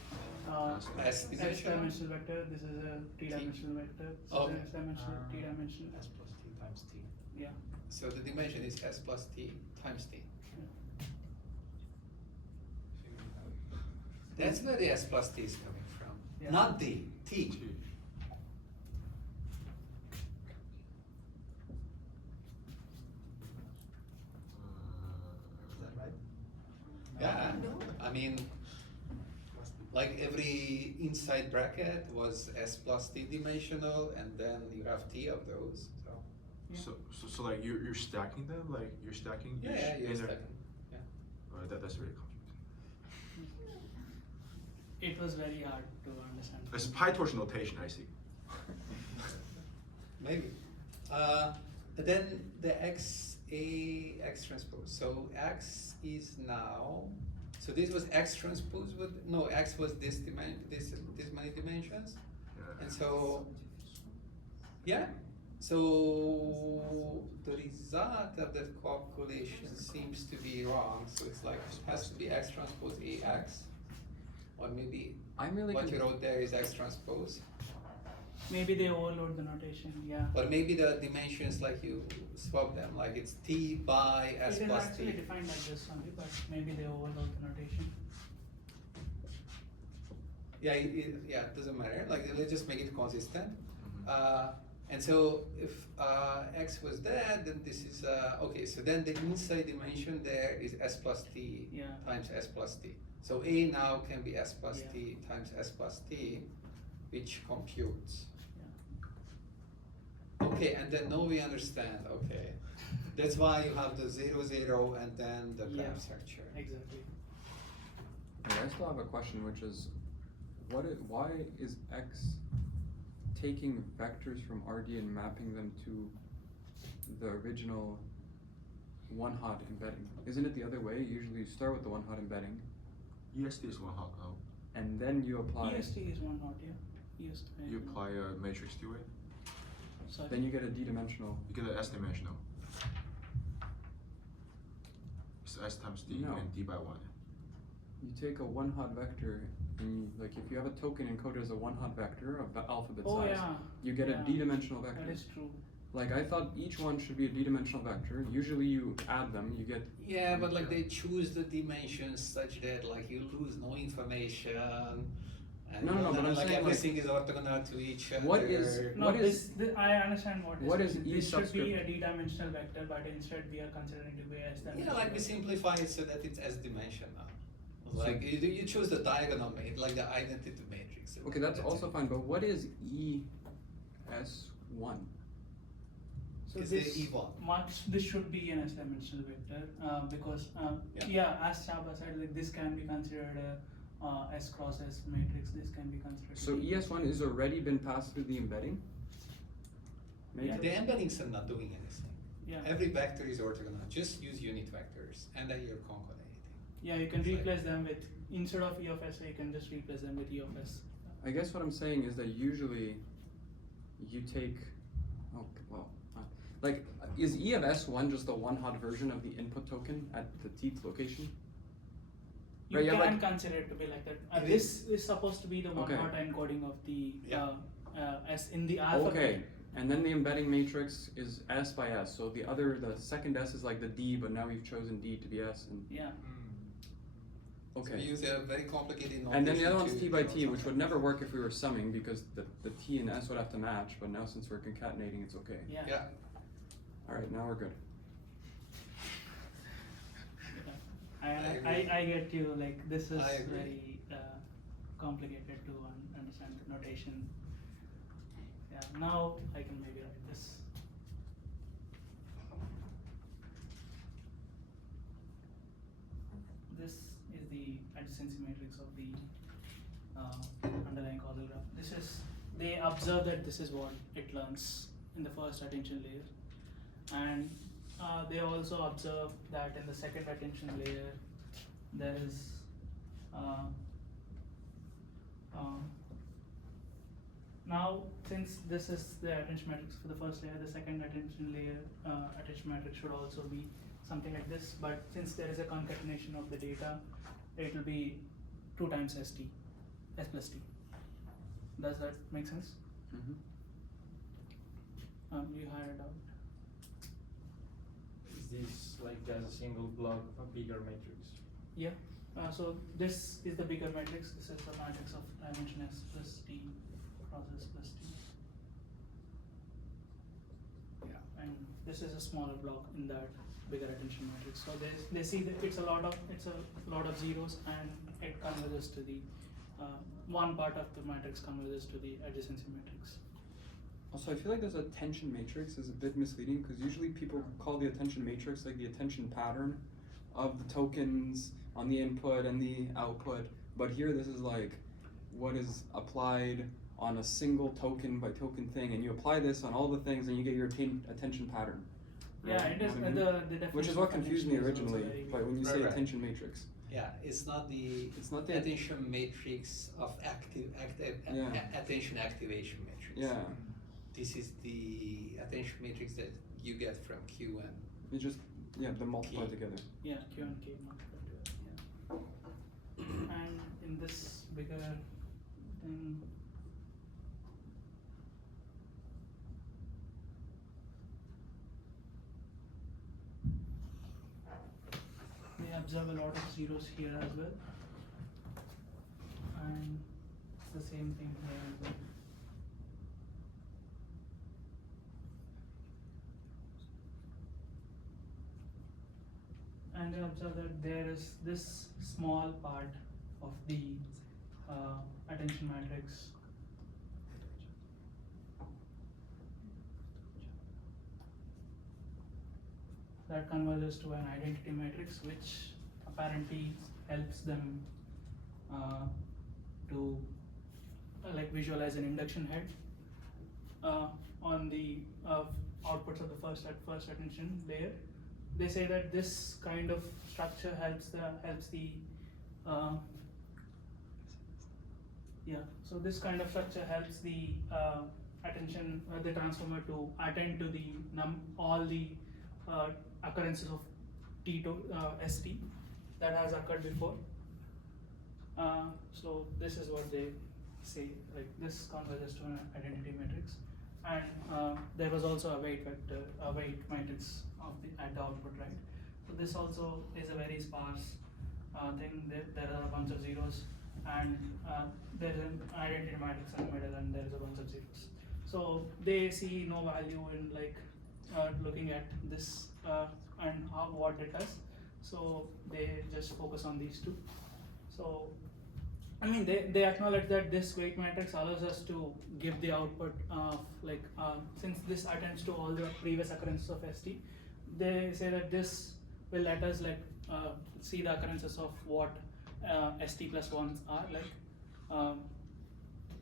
S dimension. x-dimensional vector. This is a t-dimensional vector. This Okay. is an x-dimensional, t-dimensional. S plus T times T. Yeah. So the dimension is S plus T times T. That's where the S plus T is coming from. Yeah. Not D, T. T. Is that right? Yeah, I mean, Must be. like every inside bracket was S plus T dimensional, and then you have T of those, so. So like you're stacking them, like you're stacking each Yeah, you're inner. stacking, yeah. That's very confusing. It was very hard to understand. It's PyTorch notation, I see. Maybe. Then the X transpose. So X is now, so this was X transpose with, no, X was this many dimensions. Yeah. And so, yeah, So the result of that calculation seems to be wrong, so it's like it has to be X transpose AX. Or maybe I'm really what you wrote there is X transpose. Maybe they overload the notation, yeah. Or maybe the dimensions, like you swap them, like it's T by S It is plus actually T. defined like this only, but maybe they overload the notation. Yeah, it doesn't matter, like let's just make it consistent. Mhm. And so if X was that, then this is, okay, so then the inside dimension there is S plus T Yeah. times S plus T. So A now can be S plus Yeah. T times S plus T, which computes. Okay, and then now we understand, okay. That's why you have the 0, 0, and then the Yeah. graph structure. Exactly. Okay, I still have a question, which is, why is X taking vectors from RD and mapping them to the original one-hot embedding? Isn't it the other way? Usually you start with the one-hot embedding, EST is one hot now. and then you apply. EST is one not, yeah. EST. You apply a matrix to it, Sorry. Then you get a d-dimensional. you get an S dimensional. It's S times D No. and D by 1. You take a one-hot vector, and you, like if you have a token encoded as a one-hot vector of the alphabet Oh, size, yeah. you get Yeah. a d-dimensional vector. That is true. Like I thought each one should be a d-dimensional vector. Usually you add them, you get. Yeah, but like they choose the dimensions such that like you lose no information. And No, but I'm like saying, everything is orthogonal to each other. What is- No, What is- I understand what what is saying. E This should be subscript? a d-dimensional vector, but instead we are considering to be S dimensional. Yeah, like we vector. simplify it so that it's S dimensional. So- Like you choose the diagonal matrix, like the identity matrix. Okay, that's also it. fine, but what is ES1? So Is the this E1. this should be an S-dimensional vector because Yeah. as Chaba said, like this can be considered a S cross S matrix. This can be considered. So ES1 has already been passed through the embedding? Yeah. The embeddings are not doing anything. Yeah. Every vector is orthogonal. Just use unit vectors, and then you're concatenating. Yeah, you can It's like- replace them with instead of E of S, you can just replace them with E of S. I guess what I'm saying is that usually you take, like, is E of S1 just the one-hot version of the input token at the Tth location? You Right, yeah, can like- consider it to be like that. It This is supposed to be the Okay. one-hot encoding of the Yeah. S in the alphabet. Okay, and then the embedding matrix is S by S, so the second S is like the D, but now we've chosen D to be S, and, Yeah. So we okay. use a very complicated notation. And then the other one's to T by denote T, which would something. never work if we were summing, because the T and S would have to match, but now since we're concatenating, it's okay. Yeah. Yeah. Alright, now we're good. I get you, like this is I agree. very complicated to understand the notation. Yeah, now I can maybe write this. This is the adjacency matrix of the underlying causal graph. This is, they observe that this is what it learns in the first attention layer, and they also observe that in the second attention layer there is now since this is the attention matrix for the first layer, the second attention layer attention matrix should also be something like this, but since there is a concatenation of the data, it will be 2 times S plus T. Does that make sense? Mm-hmm. You had it out. Is this like as a single block of a bigger matrix? Yeah. So this is the bigger matrix. This is the matrix of dimension S plus T cross S plus T. Yeah. And this is a smaller block in that bigger attention matrix. So they see that it's a lot of zeros, and it converges to the one part of the matrix converges to the adjacency matrix. Also, I feel like this attention matrix is a bit misleading, because usually people call the attention matrix like the attention pattern of the tokens on the input and the output, but here this is like what is applied on a single token by token thing, and you apply this on all the things and you get your attention pattern. Yeah, Right? it You is know what I mean? the definition. Which is what of confused me attention is also originally, very but when you say Right, right. attention matrix. Yeah, it's not the Attention matrix of Yeah. attention activation matrix. Yeah. this is the attention matrix that you get from Q and You just, yeah, the multiply Key. together. Yeah, Q and K multiplied together, yeah. And in this bigger thing, they observe a lot of zeros here as well. And the same thing here as well. And they observe that there is this small part of the attention matrix that converges to an identity matrix, which apparently helps them to like visualize an induction head on the outputs of the first attention layer. They say that this kind of structure helps the so this kind of structure helps the attention the transformer to attend to the all the occurrences of T to ST that has occurred before. So this is what they say, like this converges to an identity matrix. And there was also a weight vector, a weight matrix of at the output, right? So this also is a very sparse thing. There are a bunch of zeros, and there is an identity matrix in the middle, and there is a bunch of zeros. So they see no value in like looking at this and what it does. So they just focus on these two. So I mean, they acknowledge that this weight matrix allows us to give the output of like since this attends to all the previous occurrences of ST, they say that this will let us like see the occurrences of what ST plus ones are like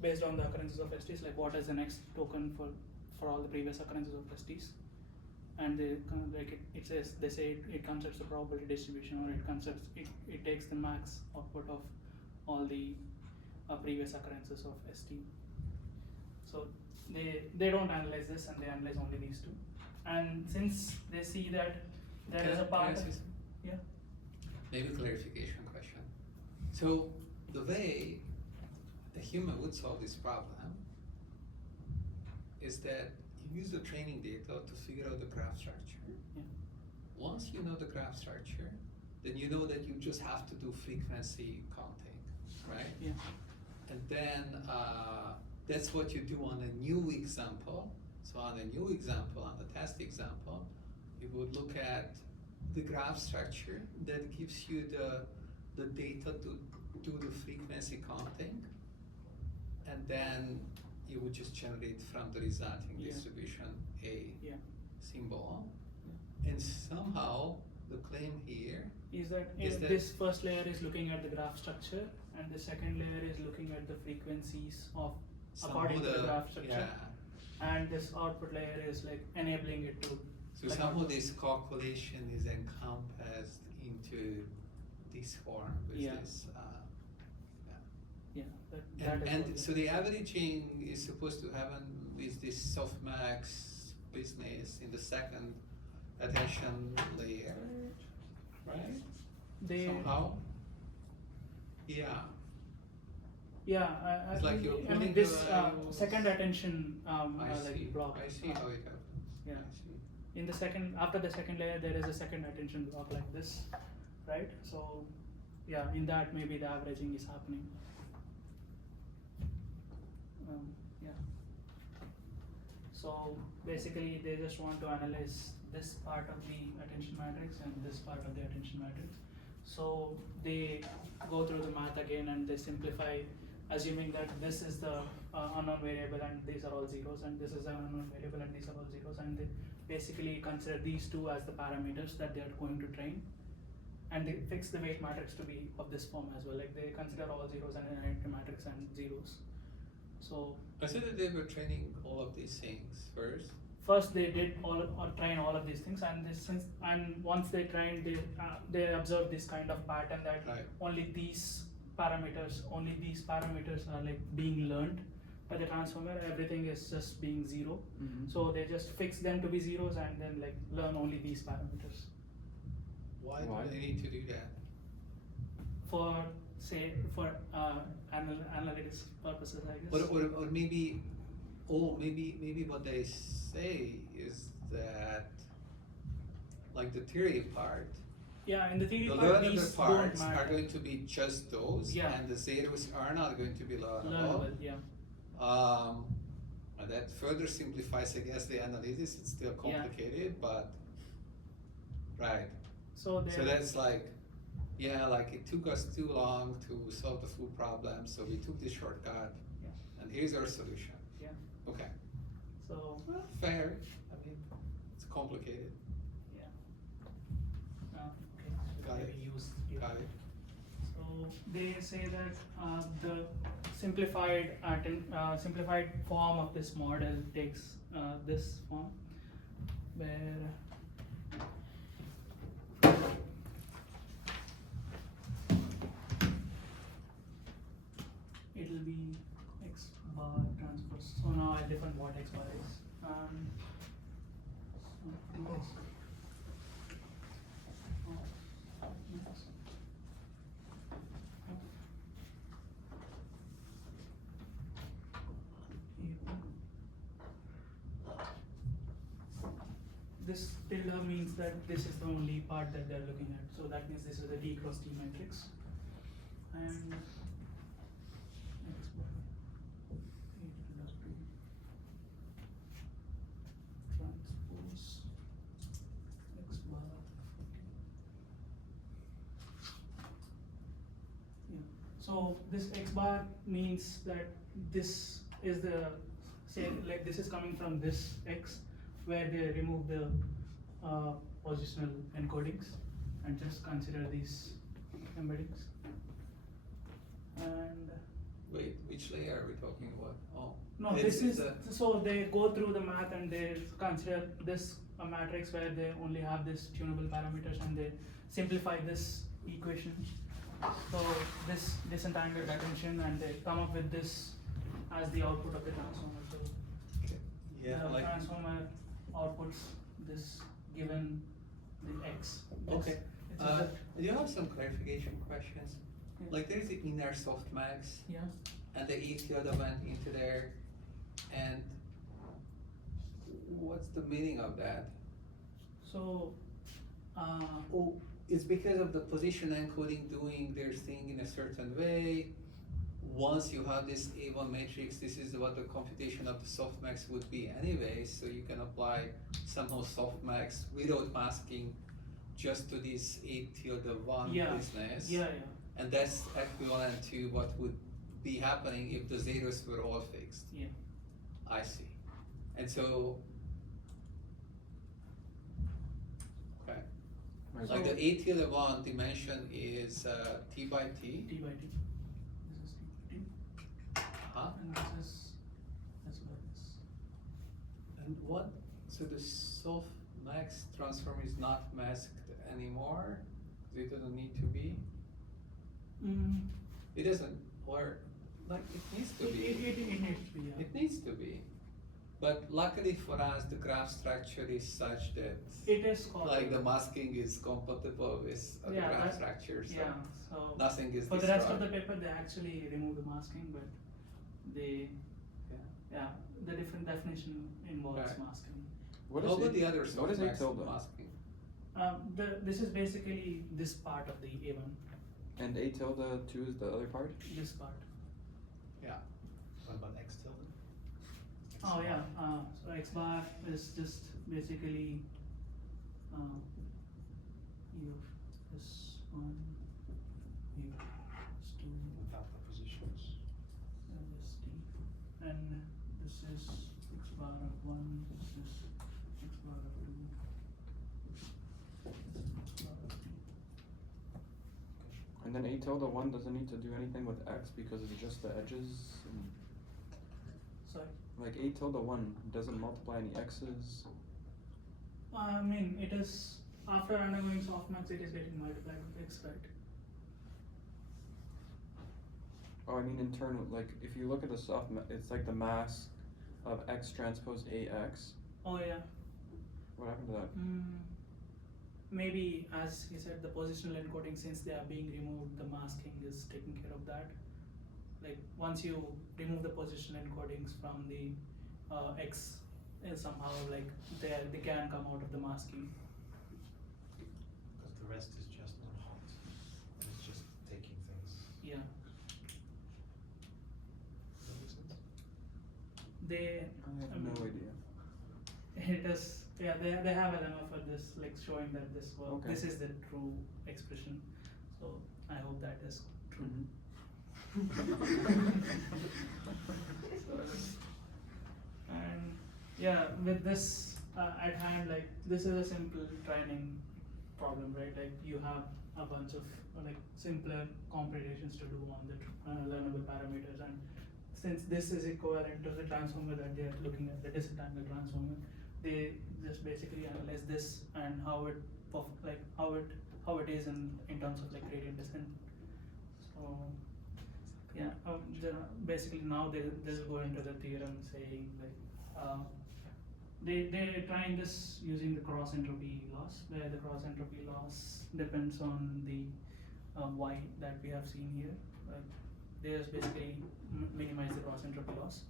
based on the occurrences of STs, like what is the next token for all the previous occurrences of STs. And they kind of like it says they say it considers the probability distribution, or it takes the max output of all the previous occurrences of ST. So they don't analyze this, and they analyze only these two. And since they see that there is a part, yeah. Maybe clarification question. So the way a human would solve this problem is that you use the training data to figure out the graph structure. Yeah. Once you know the graph structure, then you know that you just have to do frequency counting, right? Yeah. And then that's what you do on a new example. So on a new example, on the test example, you would look at the graph structure that gives you the data to do the frequency counting, and then you would just generate from the resulting Yeah. distribution a Yeah. symbol. Yeah. And somehow the claim here Is that Is that- this first layer is looking at the graph structure, and the second layer is looking at the frequencies of somehow according to the graph structure, yeah. and this output layer is like enabling it to. So like somehow output. this calculation is encompassed into this form with Yeah. this. Yeah, that And, is and what so they- the averaging is supposed to happen with this softmax business in the second attention layer, right? they Somehow. Yeah. yeah It's like you're I mean putting this the values- second attention I see. like block. I see how it happens. Yeah. I see. In the second, after the second layer, there is a second attention block like this, right? So, yeah, in that maybe the averaging is happening. Yeah. So basically, they just want to analyze this part of the attention matrix and this part of the attention matrix. So they go through the math again, and they simplify, assuming that this is the unknown variable and these are all zeros, and this is an unknown variable and these are all zeros, and they basically consider these two as the parameters that they are going to train, and they fix the weight matrix to be of this form as well. Like they consider all zeros and an identity matrix and zeros. So I said that they were training all of these things first. first they did all or train all of these things, and once they trained, they observed this kind of pattern that Right. only these parameters are like being learned by the transformer, everything is just being 0. Mhm. So they just fix them to be zeros and then like learn only these parameters. Why Why? do They they? need to do that. For say for analytics purposes, I guess. Or maybe, maybe what they say is that, like the theory part, Yeah, in the theory the part, learnable these parts don't are matter. going to be just those, Yeah. and the zeros are not going to be learnable. Learnable, yeah. And that further simplifies, I guess, the analysis. It's still Yeah. complicated, but right. So So that's like, yeah, like it took us too long to solve the full problem, so we took this shortcut, Yeah. and here's our solution. Yeah. Okay, So well, fair. I mean, it's complicated. yeah. Okay. Got it. Maybe use Got it. So they say that the simplified form of this model takes this form, where it'll be x bar transpose. So now I'll define what x bar is. This tilde means that this is the only part that they're looking at. So that means this is a D cross T matrix. And transpose x bar. Yeah. So this x bar means that this is the say like this is coming from this x, where they remove the positional encodings and just consider these embeddings. And Wait, which layer are we talking about? Oh. no, It's- this it's is a- so they go through the math and they consider this a matrix where they only have this tunable parameters and they simplify this equation. So this disentangled attention and they come up with this as the output of the transformer. So Okay. Yeah, the like, transformer outputs this given the x. okay. It's just that- Do you have some clarification questions? Yeah. Like there's the inner softmax, yeah. and the ETL that went into there, and what's the meaning of that? So Oh, it's because of the position encoding doing their thing in a certain way. Once you have this A1 matrix, this is what the computation of the softmax would be anyway, so you can apply somehow softmax without masking just to this A tilde 1 yeah. business. Yeah, And that's equivalent to what would be happening if the zeros were all fixed. yeah. I see. And so, okay, Right. like So- the A tilde 1 dimension is T by T, T by T. This is T by T. huh? And this is that's what it is. And what, so the softmax transform is not masked anymore? It doesn't need to be? It doesn't, or, like, it needs to It be. needs to be, yeah. It needs to be. But luckily for us, the graph structure is such that, It is called. like, the masking is compatible with other Yeah, graph that- structures, so Yeah, so nothing is for the rest of the destroyed. paper, they actually remove the masking, but they, Yeah. yeah, the different definition involves Right. masking. What How is about it? the other What is softmax tilde? masking? This is basically this part of the A1, And A tilde 2 is the other part? this part. Yeah. What about X tilde? Oh yeah, so x bar is just basically u plus 1, u plus 2, Without the positions. and this t. And this is x bar of 1, this is x bar of 2, this is x bar of 3. And then A tilde 1 doesn't need to do anything with X because it's just the edges. And Sorry. like A tilde 1 doesn't multiply any X's. I mean, it is, after undergoing softmax, it is getting multiplied with x, right? Oh, I mean internal. Like if you look at the soft, it's like the mask of X transpose AX. Oh yeah. What happened to that? Maybe as he said, the positional encoding, since they are being removed, the masking is taking care of that. Like once you remove the positional encodings from the X, somehow like they can come out of the masking. Because the rest is just not hot. It's just taking things. Yeah. Does that make sense? They. I have no idea. It is, yeah, they have a lemma for this, like showing that this work, Okay. this is the true expression. So I hope that is true. And yeah, with this at hand, like this is a simple training problem, right? Like you have a bunch of like simpler computations to do on the learnable parameters, and since this is equivalent to the transformer that they are looking at, the disentangled transformer, they just basically analyze this and how it how it is in terms of like gradient descent. So yeah, basically now they'll go into the theorem saying like they're trying this using the cross entropy loss, where the cross entropy loss depends on the y that we have seen here. They just basically minimize the cross entropy loss,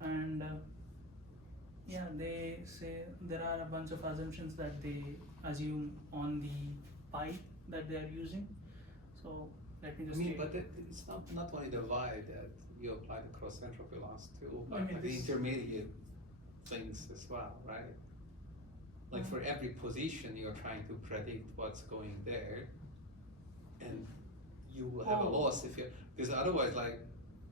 and yeah, they say there are a bunch of assumptions that they assume on the pi that they are using. So let me I just mean, state- but it's not only the y that you apply the cross entropy loss to, I but mean, the this- intermediate things as well, right? Like for every position, you're trying to predict what's going there, and you will have a Oh. loss if you, because otherwise, like,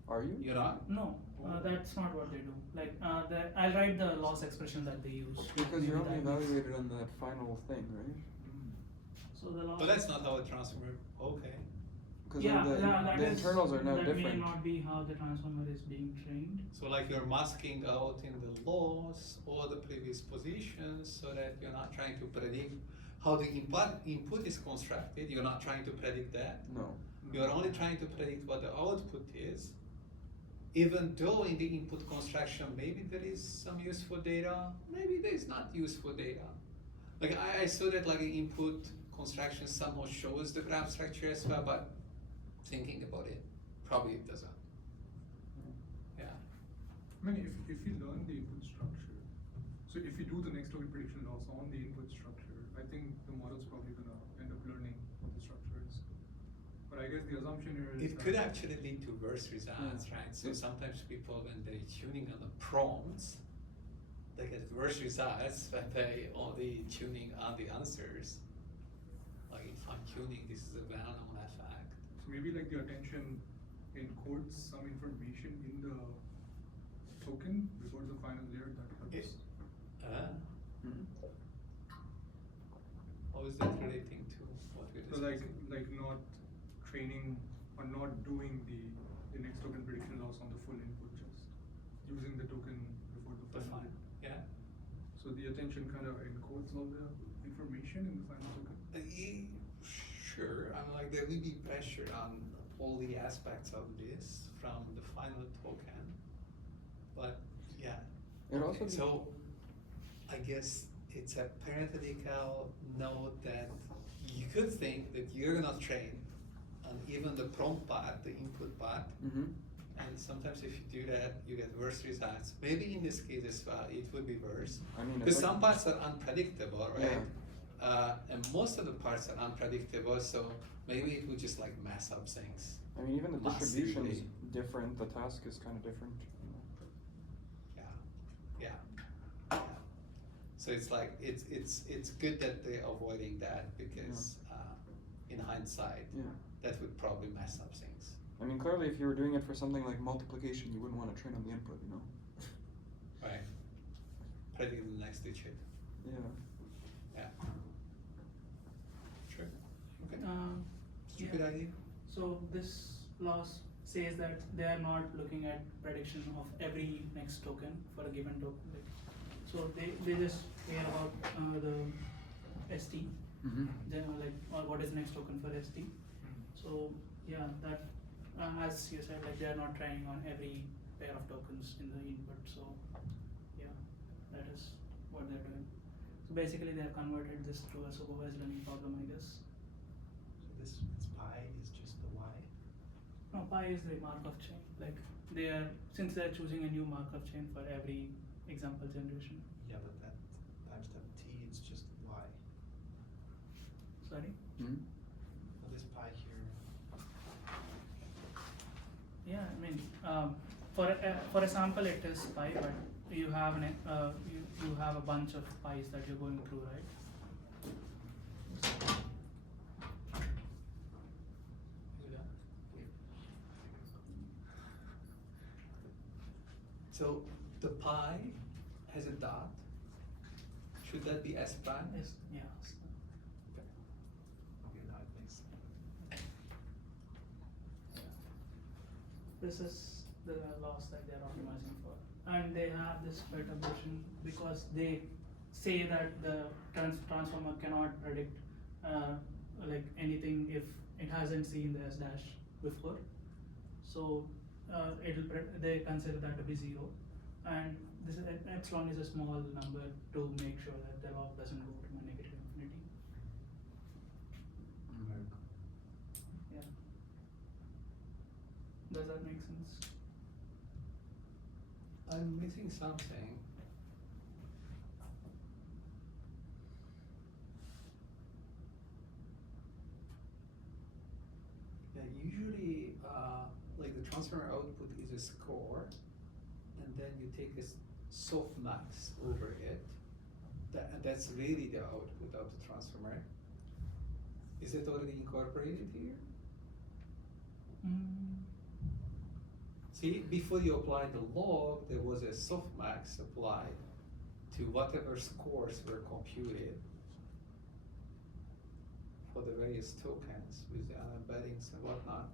Are you? you're not. No, that's not what they do. Like I'll write the loss expression that they use. Because you're only Maybe that makes- evaluated on that final thing, right? So the loss. But that's not how a transformer. Okay. Because Yeah, the that is- internals are now that different. may not be how the transformer is being trained. So like you're masking out in the loss all the previous positions so that you're not trying to predict how the input is constructed. You're not trying to predict that. No. You're only trying to predict what the output is. Even though in the input construction maybe there is some useful data, maybe there is not useful data. Like I saw that like input construction somehow shows the graph structure as well, but thinking about it, probably it doesn't. Yeah. I mean, if you learn the input structure, so if you do the next token prediction loss on the input structure, I think the model's probably gonna end up learning what the structure is. But I guess the assumption here is It that could actually lead to worse results, Yeah. right? So Yeah. sometimes people, when they're tuning on the prompts, they get worse results when they only tuning on the answers. Like in fine tuning, this is a well-known effect. so maybe like the attention encodes some information in the token before the final layer that helps. Mhm. How is that relating to what we So discussed? like not training or not doing the next token prediction loss on the full input, just using the token before the The final. fine, yeah. So the attention kind of encodes all the information in the final token. Sure, I'm like there will be pressure on all the aspects of this from the final token, but yeah. It also Okay, so I guess it's a parenthetical note that you could think that you're gonna train on even the prompt part, the input part, Mhm. and sometimes if you do that, you get worse results. Maybe in this case as well, it would be worse. I mean, Because it's like- some parts are unpredictable, right? Yeah. And most of the parts are unpredictable, so maybe it would just like mess up things. I mean, even the Massively. distribution's different. The task is kind of different. Yeah. So it's like it's good that they're avoiding that because in hindsight, Yeah. that would probably mess up things. I mean, clearly, if you were doing it for something like multiplication, you wouldn't want to train on the input, you know? Right. Predict the next digit. Yeah. Yeah. Sure. Okay. It's a Yeah. good idea. So this loss says that they are not looking at prediction of every next token for a given token. Like, so they just care about the ST, Mm-hmm. then like or what is next token for ST. So yeah, that as you said, like they are not trying on every pair of tokens in the input. So yeah, that is what they're doing. So basically, they have converted this to a supervised learning problem, I guess. So this pi is just the y. No, pi is the Markov chain. Like they are, since they are choosing a new Markov chain for every example generation. Yeah, but that times that t is just y. Sorry. Hmm? Well, this pi here. Yeah, I mean, for a sample it is pi, but you have you have a bunch of pi's that you're going through, right? So the pi has a dot. Should that be S prime? Yes. Yeah. Okay, now it makes sense. This is the loss that they're optimizing for, and they have this perturbation because they say that the transformer cannot predict like anything if it hasn't seen the S dash before. So they consider that to be 0, and this epsilon is a small number to make sure that the log doesn't go to a negative infinity. Yeah. Does that make sense? I'm missing something. Yeah, usually, like the transformer output is a score, and then you take a softmax over it. That's really the output of the transformer. Is it already incorporated here? See, before you apply the log, there was a softmax applied to whatever scores were computed for the various tokens with the embeddings and whatnot.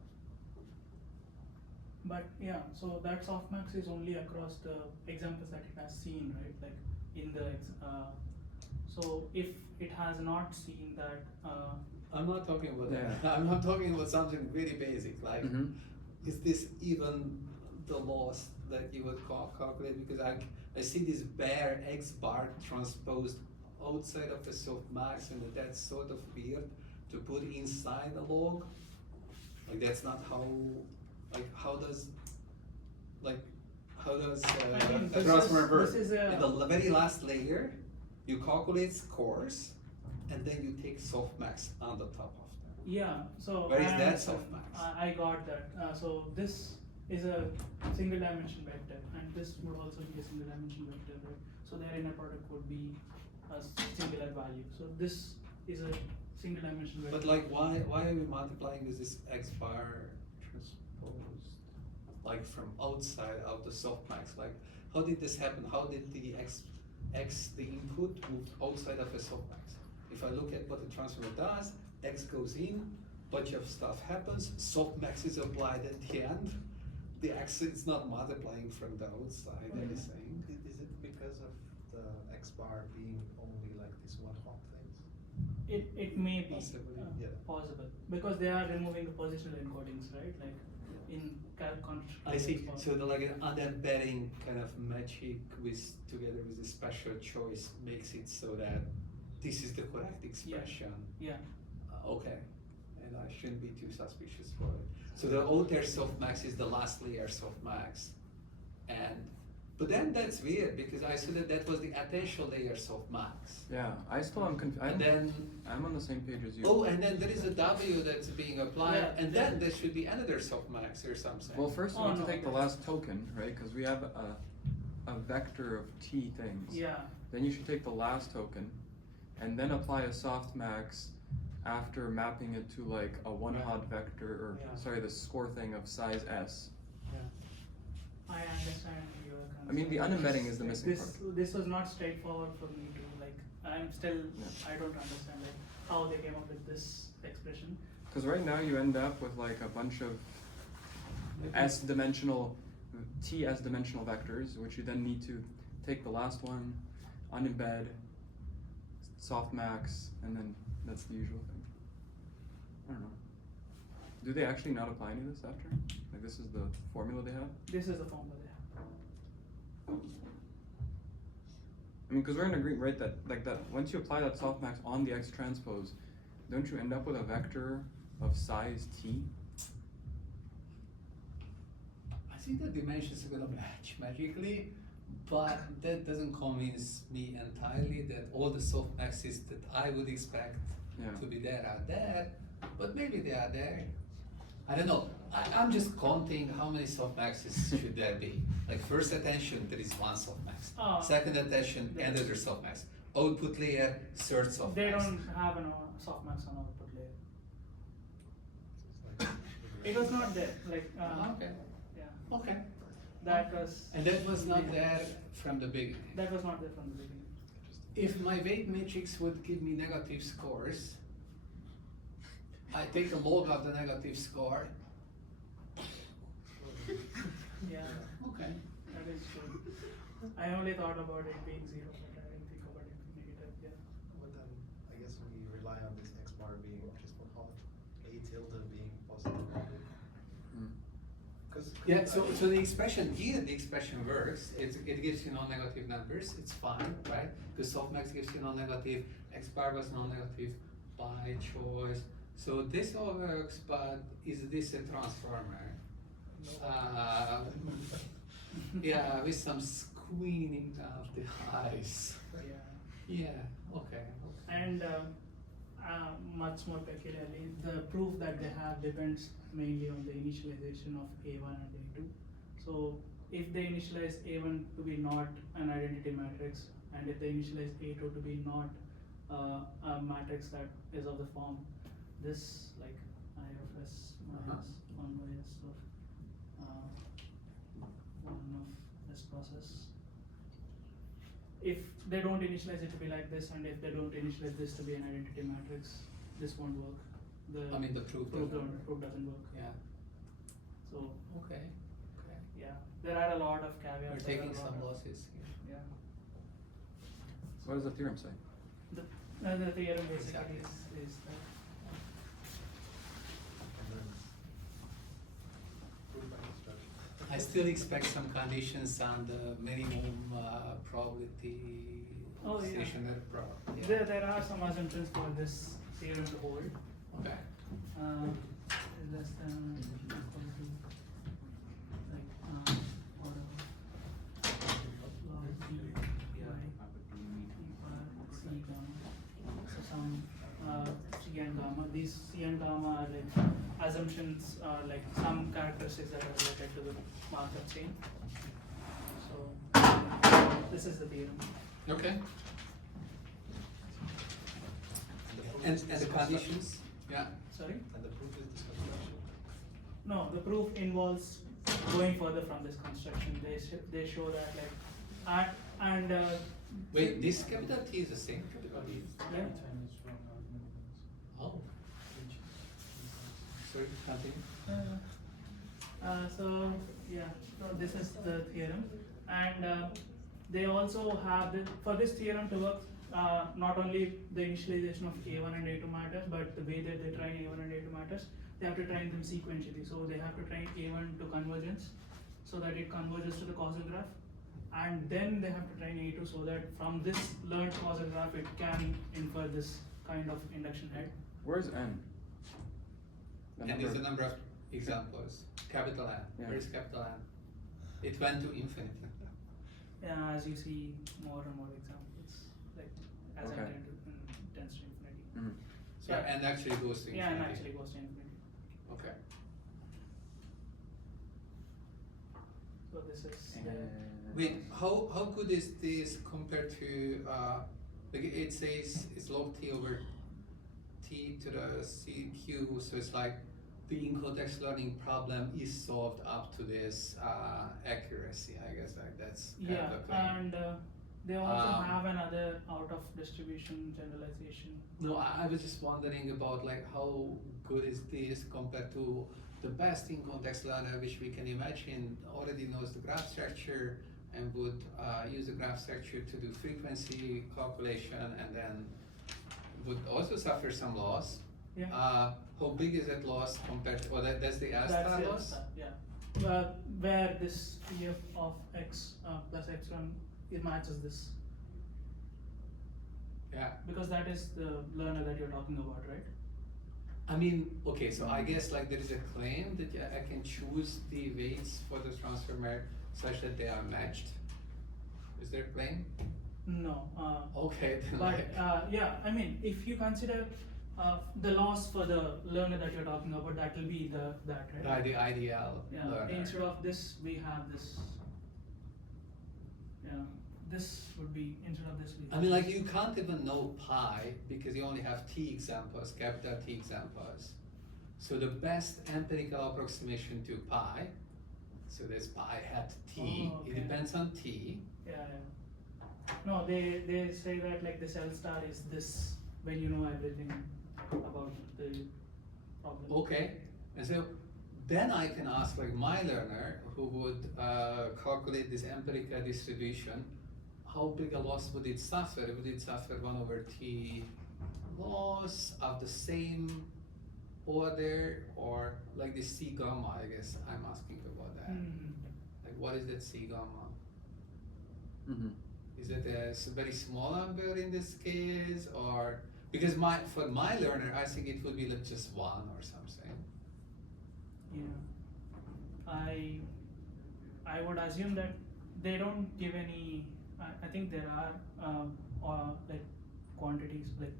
But yeah, so that softmax is only across the examples that it has seen, right? Like in the so if it has not seen that. I'm not talking about that. Yeah. I'm not talking about something very basic, like Mhm. is this even the loss that you would calculate? Because I see this bare X bar transposed outside of the softmax, and that's sort of weird to put inside the log. Like that's not how. Like how does I mean, a this transformer is- work? this is a- In the very last layer, you calculate scores, and then you take softmax on the top of them. Yeah, so Where is I that understand. softmax? I got that. So this is a single dimension vector, and this would also be a single dimension vector, right? So their inner product would be a singular value. So this is a single dimension vector. But like, why are we multiplying with this X bar transposed, like from outside of the softmax? Like, how did this happen? How did the the input moved outside of a softmax? If I look at what the transformer does, X goes in, bunch of stuff happens, softmax is applied at the end. The X is not multiplying from the outside anything. Is it because of the X bar being only like this one hot things? It may be Possibly, yeah. possible because they are removing the positional encodings, right? Like in I see. So the like an unembedding kind of magic with together with a special choice makes it so that this is the correct expression. Yeah. Okay, and I shouldn't be too suspicious for it. So the outer softmax is the last layer softmax, and but then that's weird because I saw that was the attention layer softmax. Yeah, I still am confused. And then I'm on the same page as you. oh, and then there is a W that's being applied, Yeah, and yeah. then there should be another softmax or something. Well, first you Oh, need to no. take the last token, right? Because we have a vector of t things. Yeah. Then you should take the last token, and then apply a softmax after mapping it to like a one-hot vector, or Yeah. sorry, the score thing of size s. I understand your concern. I mean, the unembedding is the missing this, part. This was not straightforward for me to like. I'm still. Yeah. I don't understand like how they came up with this expression. Because right now you end up with like a bunch of s-dimensional, t-s-dimensional vectors, which you then need to take the last one, unembed, softmax, and then that's the usual thing. I don't know. Do they actually not apply any of this after? Like this is the formula they have? This is the formula they have. I mean, because we're in agreement, right, that like that once you apply that softmax on the X transpose, don't you end up with a vector of size t? I think the dimensions are gonna match magically, but that doesn't convince me entirely that all the softmaxes that I would expect Yeah. to be there are there, but maybe they are there. I don't know. I'm just counting how many softmaxes should there be. Like first attention, there is one softmax. Oh. Second attention, There- another softmax. Output layer, third softmax. They don't have an softmax on output layer. It's like It was not there. Like Okay. yeah, Okay. that was. And that was not there from the beginning. That was not there from the beginning. If my weight matrix would give me negative scores, I take a log of the negative score. Yeah, Okay. that is true. I only thought about it being zero, but I didn't think about it being negative. Yeah. But then, I guess we rely on this X bar being just one hot, A tilde being positive. Mm. Because Yeah, so the expression here, the expression works, it gives you non-negative numbers, it's fine, right? Because softmax gives you non-negative, X bar was non-negative by choice. So this all works, but is this a transformer? Yeah, with some squealing of the eyes. Yeah. Yeah, okay. And much more peculiarly, the proof that they have depends mainly on the initialization of A1 and A2. So if they initialize A1 to be not an identity matrix, and if they initialize A2 to be not a matrix that is of the form this, like I of S minus 1 by S of 1 of this process. If they don't initialize it to be like this, and if they don't initialize this to be an identity matrix, this won't work. I mean, the proof proof doesn't doesn't work. Yeah, So okay. yeah, there are a lot of caveats. We're there are taking a lot some of- losses here. Yeah. So what does the theorem say? The theorem basically Exactly. is that. And then proof by construction. I still expect some conditions on the minimum probability Oh, yeah. stationary probability. There are some assumptions for this theorem to hold. Okay. Less than equal to like whatever log p by t bar c gamma. So some c and gamma. These c and gamma are like assumptions, like some characteristics that are related to the Markov chain. So this is the theorem. Okay. And the conditions? Yeah. Sorry. And the proof is this construction. No, the proof involves going further from this construction. They show that like and Wait, this capital T is the same capital T? yeah. Oh. Sorry, continue. So yeah, so this is the theorem, and they also have for this theorem to work. Not only the initialization of A1 and A2 matters, but the way that they train A1 and A2 matters. They have to train them sequentially. So they have to train A1 to convergence, so that it converges to the causal graph, and then they have to train A2 so that from this learned causal graph it can infer this kind of induction head. Where's n? The And there's a number- number of examples. Capital N. Yeah. Where is capital N? It went to infinity. Yeah, as you see more and more examples, like as Okay. I tends to infinity. Mhm. So Yeah. N actually goes to infinity. Yeah, and actually goes to infinity. Okay. So this is Wait, how good is this compared to like it says it's log t over t to the CQ, so it's like the in-context learning problem is solved up to this accuracy, I guess, like that's kind yeah, of the claim. and they also Um, have another out of distribution generalization. No, I was just wondering about like how good is this compared to the best in-context learner, which we can imagine already knows the graph structure and would use the graph structure to do frequency calculation and then would also suffer some loss, Yeah. How big is that loss compared to, that's the That's alpha the loss? alpha, yeah. Where this PF of x plus epsilon, it matches this, Yeah. because that is the learner that you're talking about, right? I mean, okay, so I guess like there is a claim that I can choose the weights for the transformer such that they are matched. Is there a claim? No. Okay, then But like, yeah, I mean, if you consider the loss for the learner that you're talking about, that will be that, right? right, the ideal Yeah. learner. Instead of this, we have this. Yeah. This would be instead of this. We I mean, like you can't even know pi because you only have t examples, capital T examples. So the best empirical approximation to pi, so there's pi hat t, Oh, okay. it depends on t. Yeah, yeah. No, they say that like the cell star is this when you know everything about the problem. Okay, and so then I can ask like my learner who would calculate this empirical distribution, how big a loss would it suffer? Would it suffer 1/t loss of the same order, or like the C gamma, I guess I'm asking about that. Hmm. Like what is that C gamma? Mm-hmm. Is it a very small number in this case, or because for my learner I think it would be like just 1 or something. Yeah. I would assume that they don't give any. I think there are like quantities like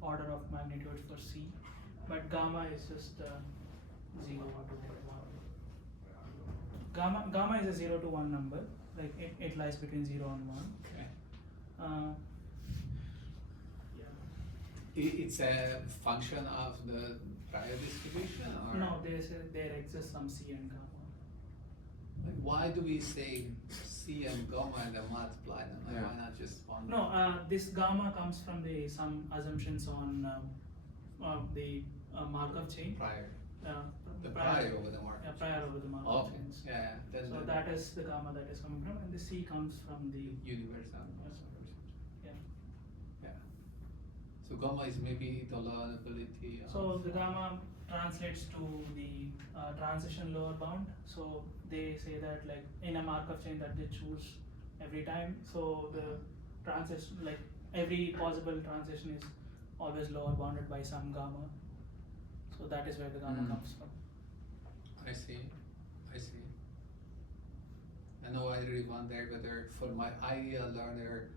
order of magnitude for C, but gamma is just 0 to 1. Gamma is a 0 to 1 number. Like it lies between 0 and 1. Okay. Yeah. It's a function of the prior distribution, or No, they say there exists some C and gamma. like why do we say C and gamma and then multiply them? Like Yeah. why not just one? No, this gamma comes from some assumptions on the Markov chain. Prior. The prior prior over the market. Yeah, prior over the Markov Okay. chains. Yeah. Then So that is the gamma that is coming from, and the C comes from the universal. yeah. Yeah. So gamma is maybe the learnability. So the gamma translates to the transition lower bound. So they say that like in a Markov chain that they choose every time. So the transition, like every possible transition is always lower bounded by some gamma. So that is where the gamma comes from. I see. I know I really wonder whether for my ideal learner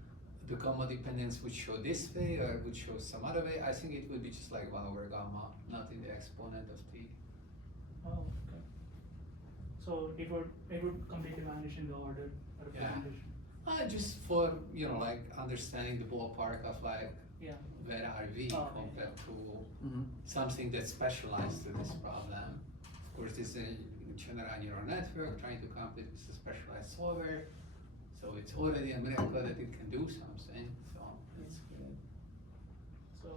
the gamma dependence would show this way or would show some other way. I think it would be just like 1 over gamma, not in the exponent of t. Oh, okay. So it would completely vanish in the order representation. Just for like understanding the ballpark of like Yeah. where are we Oh, okay. compared to Mm-hmm. something that's specialized to this problem. Of course, this is a general neural network trying to compete with a specialized solver. So it's already a miracle that it can do something. So that's good. So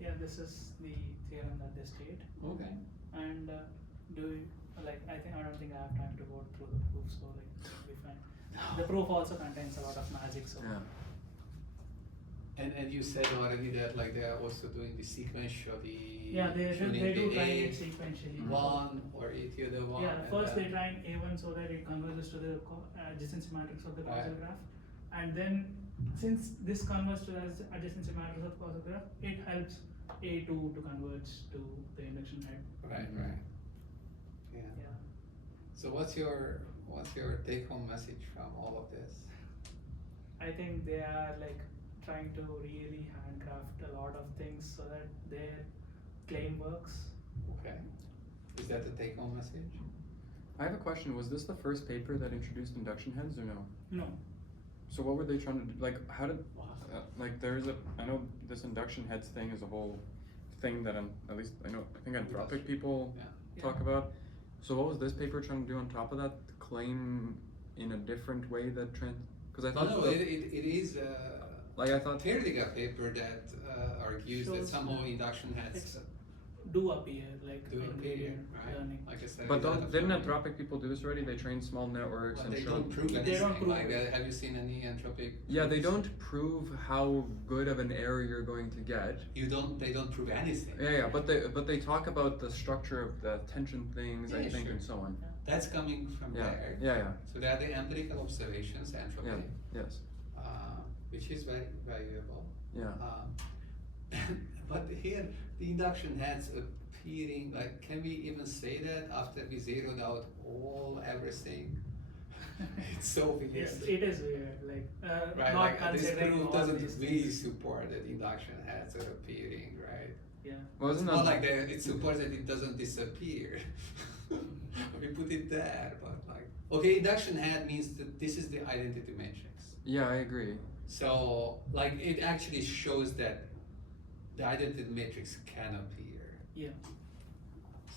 yeah, this is the theorem that they state. Okay. And I don't think I have time to go through the proof, so like it'll be fine. The proof also contains a lot of magic, so Yeah. And you said already that like they are also doing the sequentially. yeah, they tuning do the try A it sequentially. one or A to the one. Yeah, and first they then- try A1 so that it converges to the adjacency matrix of the causal Right. graph, and then since this converges to the adjacency matrix of causal graph, it helps A2 to converge to the induction head. Right. Yeah. Yeah. So what's your take-home message from all of this? I think they are like trying to really handcraft a lot of things so that their claim works. Okay. Is that the take-home message? I have a question. Was this the first paper that introduced induction heads or no? No. So what were they trying to do? Like, how did, like, there's I know this induction heads thing is a whole thing that at least I think anthropic people Yeah. talk about. So what was this paper trying to do on top of that? Claim in a different way that because I thought No, it is like I thought theoretical paper that argues that Shows- somehow induction has. It's do appear like Do in appear, gradient right? learning. Like I said, But it's not a don't, didn't floating. Anthropic people do this already? They train small networks But and they show. don't prove They anything. don't prove Like, it. have you seen any Anthropic? Yeah, they proofs? don't prove how good of an error you're going to get. They don't prove anything. Yeah, but they talk about the structure of the attention things, I Yeah, think, sure. and so on. That's coming from Yeah, there. yeah. So they are the empirical observations, entropy, Yeah, yes, which is very valuable. yeah. But here, the induction heads appearing, like, can we even say that after we zeroed out everything? It's so weird. It is weird, like Right, not like this considering proof all doesn't these really things. support that induction heads are appearing, right? Yeah. Well, It's isn't not that like it supports that it doesn't disappear. We put it there, but like, okay, induction head means that this is the identity matrix. Yeah, I agree. So, like, it actually shows that the identity matrix can appear. Yeah.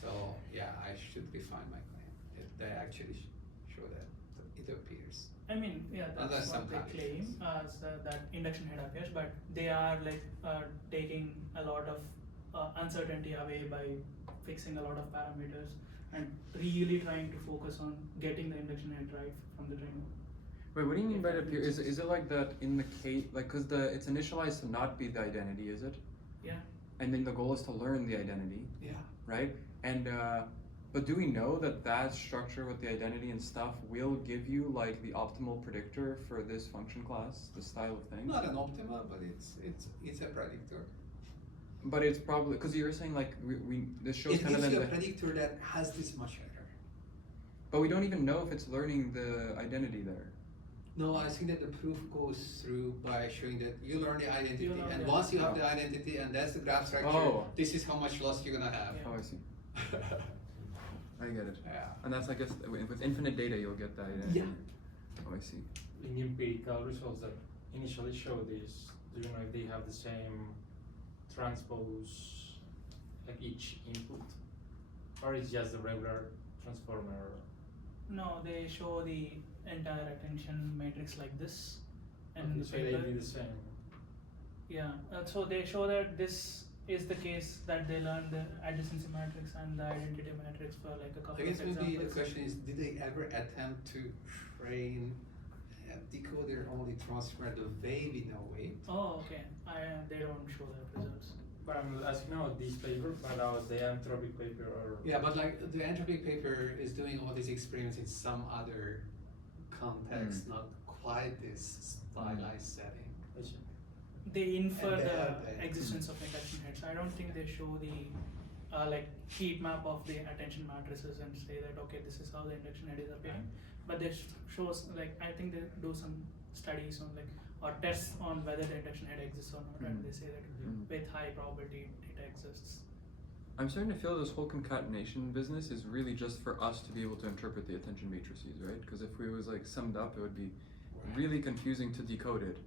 So, yeah, I should refine my claim. If they actually show that it appears. I mean, yeah, Unless that's some what they claim, conditions. so that induction head appears, but they are like taking a lot of uncertainty away by fixing a lot of parameters and really trying to focus on getting the induction head right from the training. Wait, what do you mean If by it that appear? makes Is it like that in the case, like, cause it's initialized to not be the identity, is it? Yeah. And then the goal is to learn the identity, Yeah. right? And but do we know that that structure with the identity and stuff will give you like the optimal predictor for this function class, this style of thing? Not an optimal, but it's a predictor. But it's probably because you're saying like we this shows It kind of gives then you a the, predictor that has this much error. but we don't even know if it's learning the identity there. No, I think that the proof goes through by showing that you learn the identity, You learn and the once you have identity. the identity, and that's the graph structure, Oh. this is how much loss you're gonna have. Yeah. Oh, I see. I get it. Yeah. And that's I guess with infinite data you'll get that identity. Yeah. Oh, I see. In empirical results that initially show this, do you know if they have the same transpose like each input, or it's just the regular transformer? No, they show the entire attention matrix like this, and in the So they paper, do the same. yeah. So they show that this is the case that they learn the adjacency matrix and the identity matrix for like a couple I guess of maybe the examples. question is, did they ever attempt to train a decoder only transformer the way we know it? Oh, okay. They don't show that results. But I'm asking about this paper, but about the anthropic paper or. Yeah, but like the entropy paper is doing all these experiments in some other context, not quite this stylized setting. I see. They infer And they the have the- existence of induction heads. I don't think they show the like heat map of the attention matrices and say that okay, this is how the induction head is appearing. But they shows like I think they do some studies on like or tests on whether the induction head exists or not, and they say that with high probability it exists. I'm starting to feel this whole concatenation business is really just for us to be able to interpret the attention matrices, right? Because if it was like summed up, it would be really confusing to decode it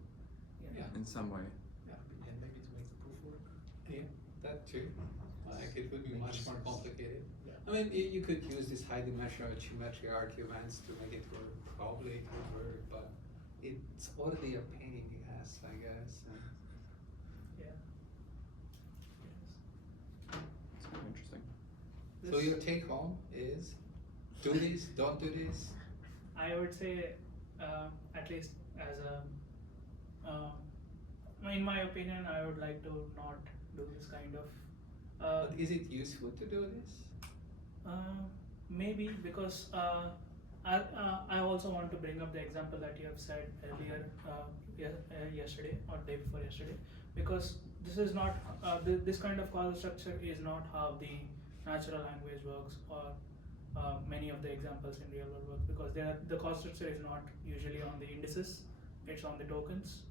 Yeah. in some way. Yeah. And maybe to make the proof work. Yeah, that too. Like it would be Make much more sense. complicated. Yeah. I mean, you could use this high dimensional geometry arguments to make it work. Probably it would work, but it's already a pain in the ass, I guess. And Yeah. It's kind of interesting. so your take home is do this, don't do this. I would say, at least as a, in my opinion, I would like to not do this kind of. But is it useful to do this? Maybe because I also want to bring up the example that you have said earlier, yesterday or day before yesterday, because this is not this kind of causal structure is not how the natural language works or many of the examples in real world work, because the causal structure is not usually on the indices, it's on the tokens.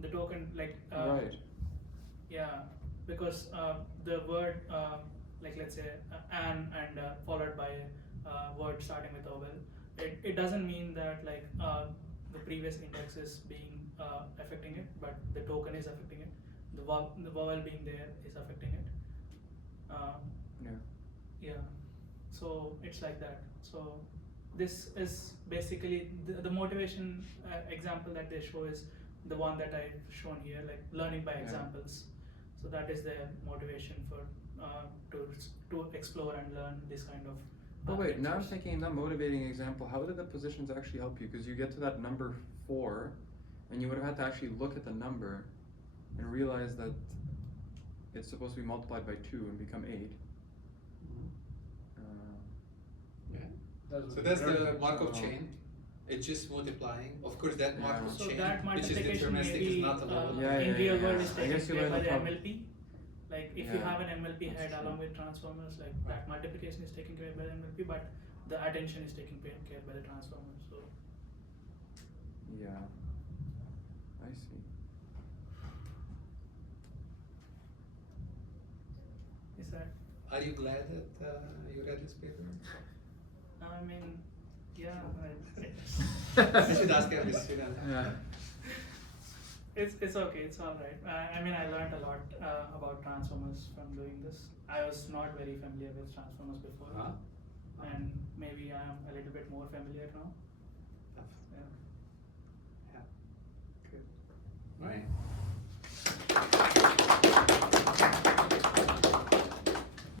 The token like Right. yeah, because the word like let's say an and followed by a word starting with a vowel, it doesn't mean that like the previous index is being affecting it, but the token is affecting it. The vowel being there is affecting it. Yeah. Yeah, so it's like that. So this is basically the motivation example that they show is the one that I've shown here, like learning by examples. So that is the motivation for to explore and learn this kind of. But wait, now I'm lectures. thinking in that motivating example, how did the positions actually help you? Because you get to that number 4, and you would have had to actually look at the number and realize that it's supposed to be multiplied by 2 and become 8. Yeah. That's So what that's we the learned. Markov Oh. chain. It's just multiplying. Of course, that Yeah. Markov So chain, that which is multiplication deterministic, is maybe not allowed. Yeah, in yeah, real yeah, world yeah. is I taken guess you care learn by the the prob- MLP. Like if you Yeah, have an MLP that's head true. along with transformers, like that multiplication is taken care by the MLP, but the attention is taken care by the transformers. So Yeah. I see. is that? Are you glad that you read this paper? I mean, yeah. I should ask Elvis. Yeah. It's okay. It's all right. I mean, I learned a lot about transformers from doing this. I was not very familiar with transformers before, and maybe I am a little bit more familiar now. Yeah. Yeah. Good. Right.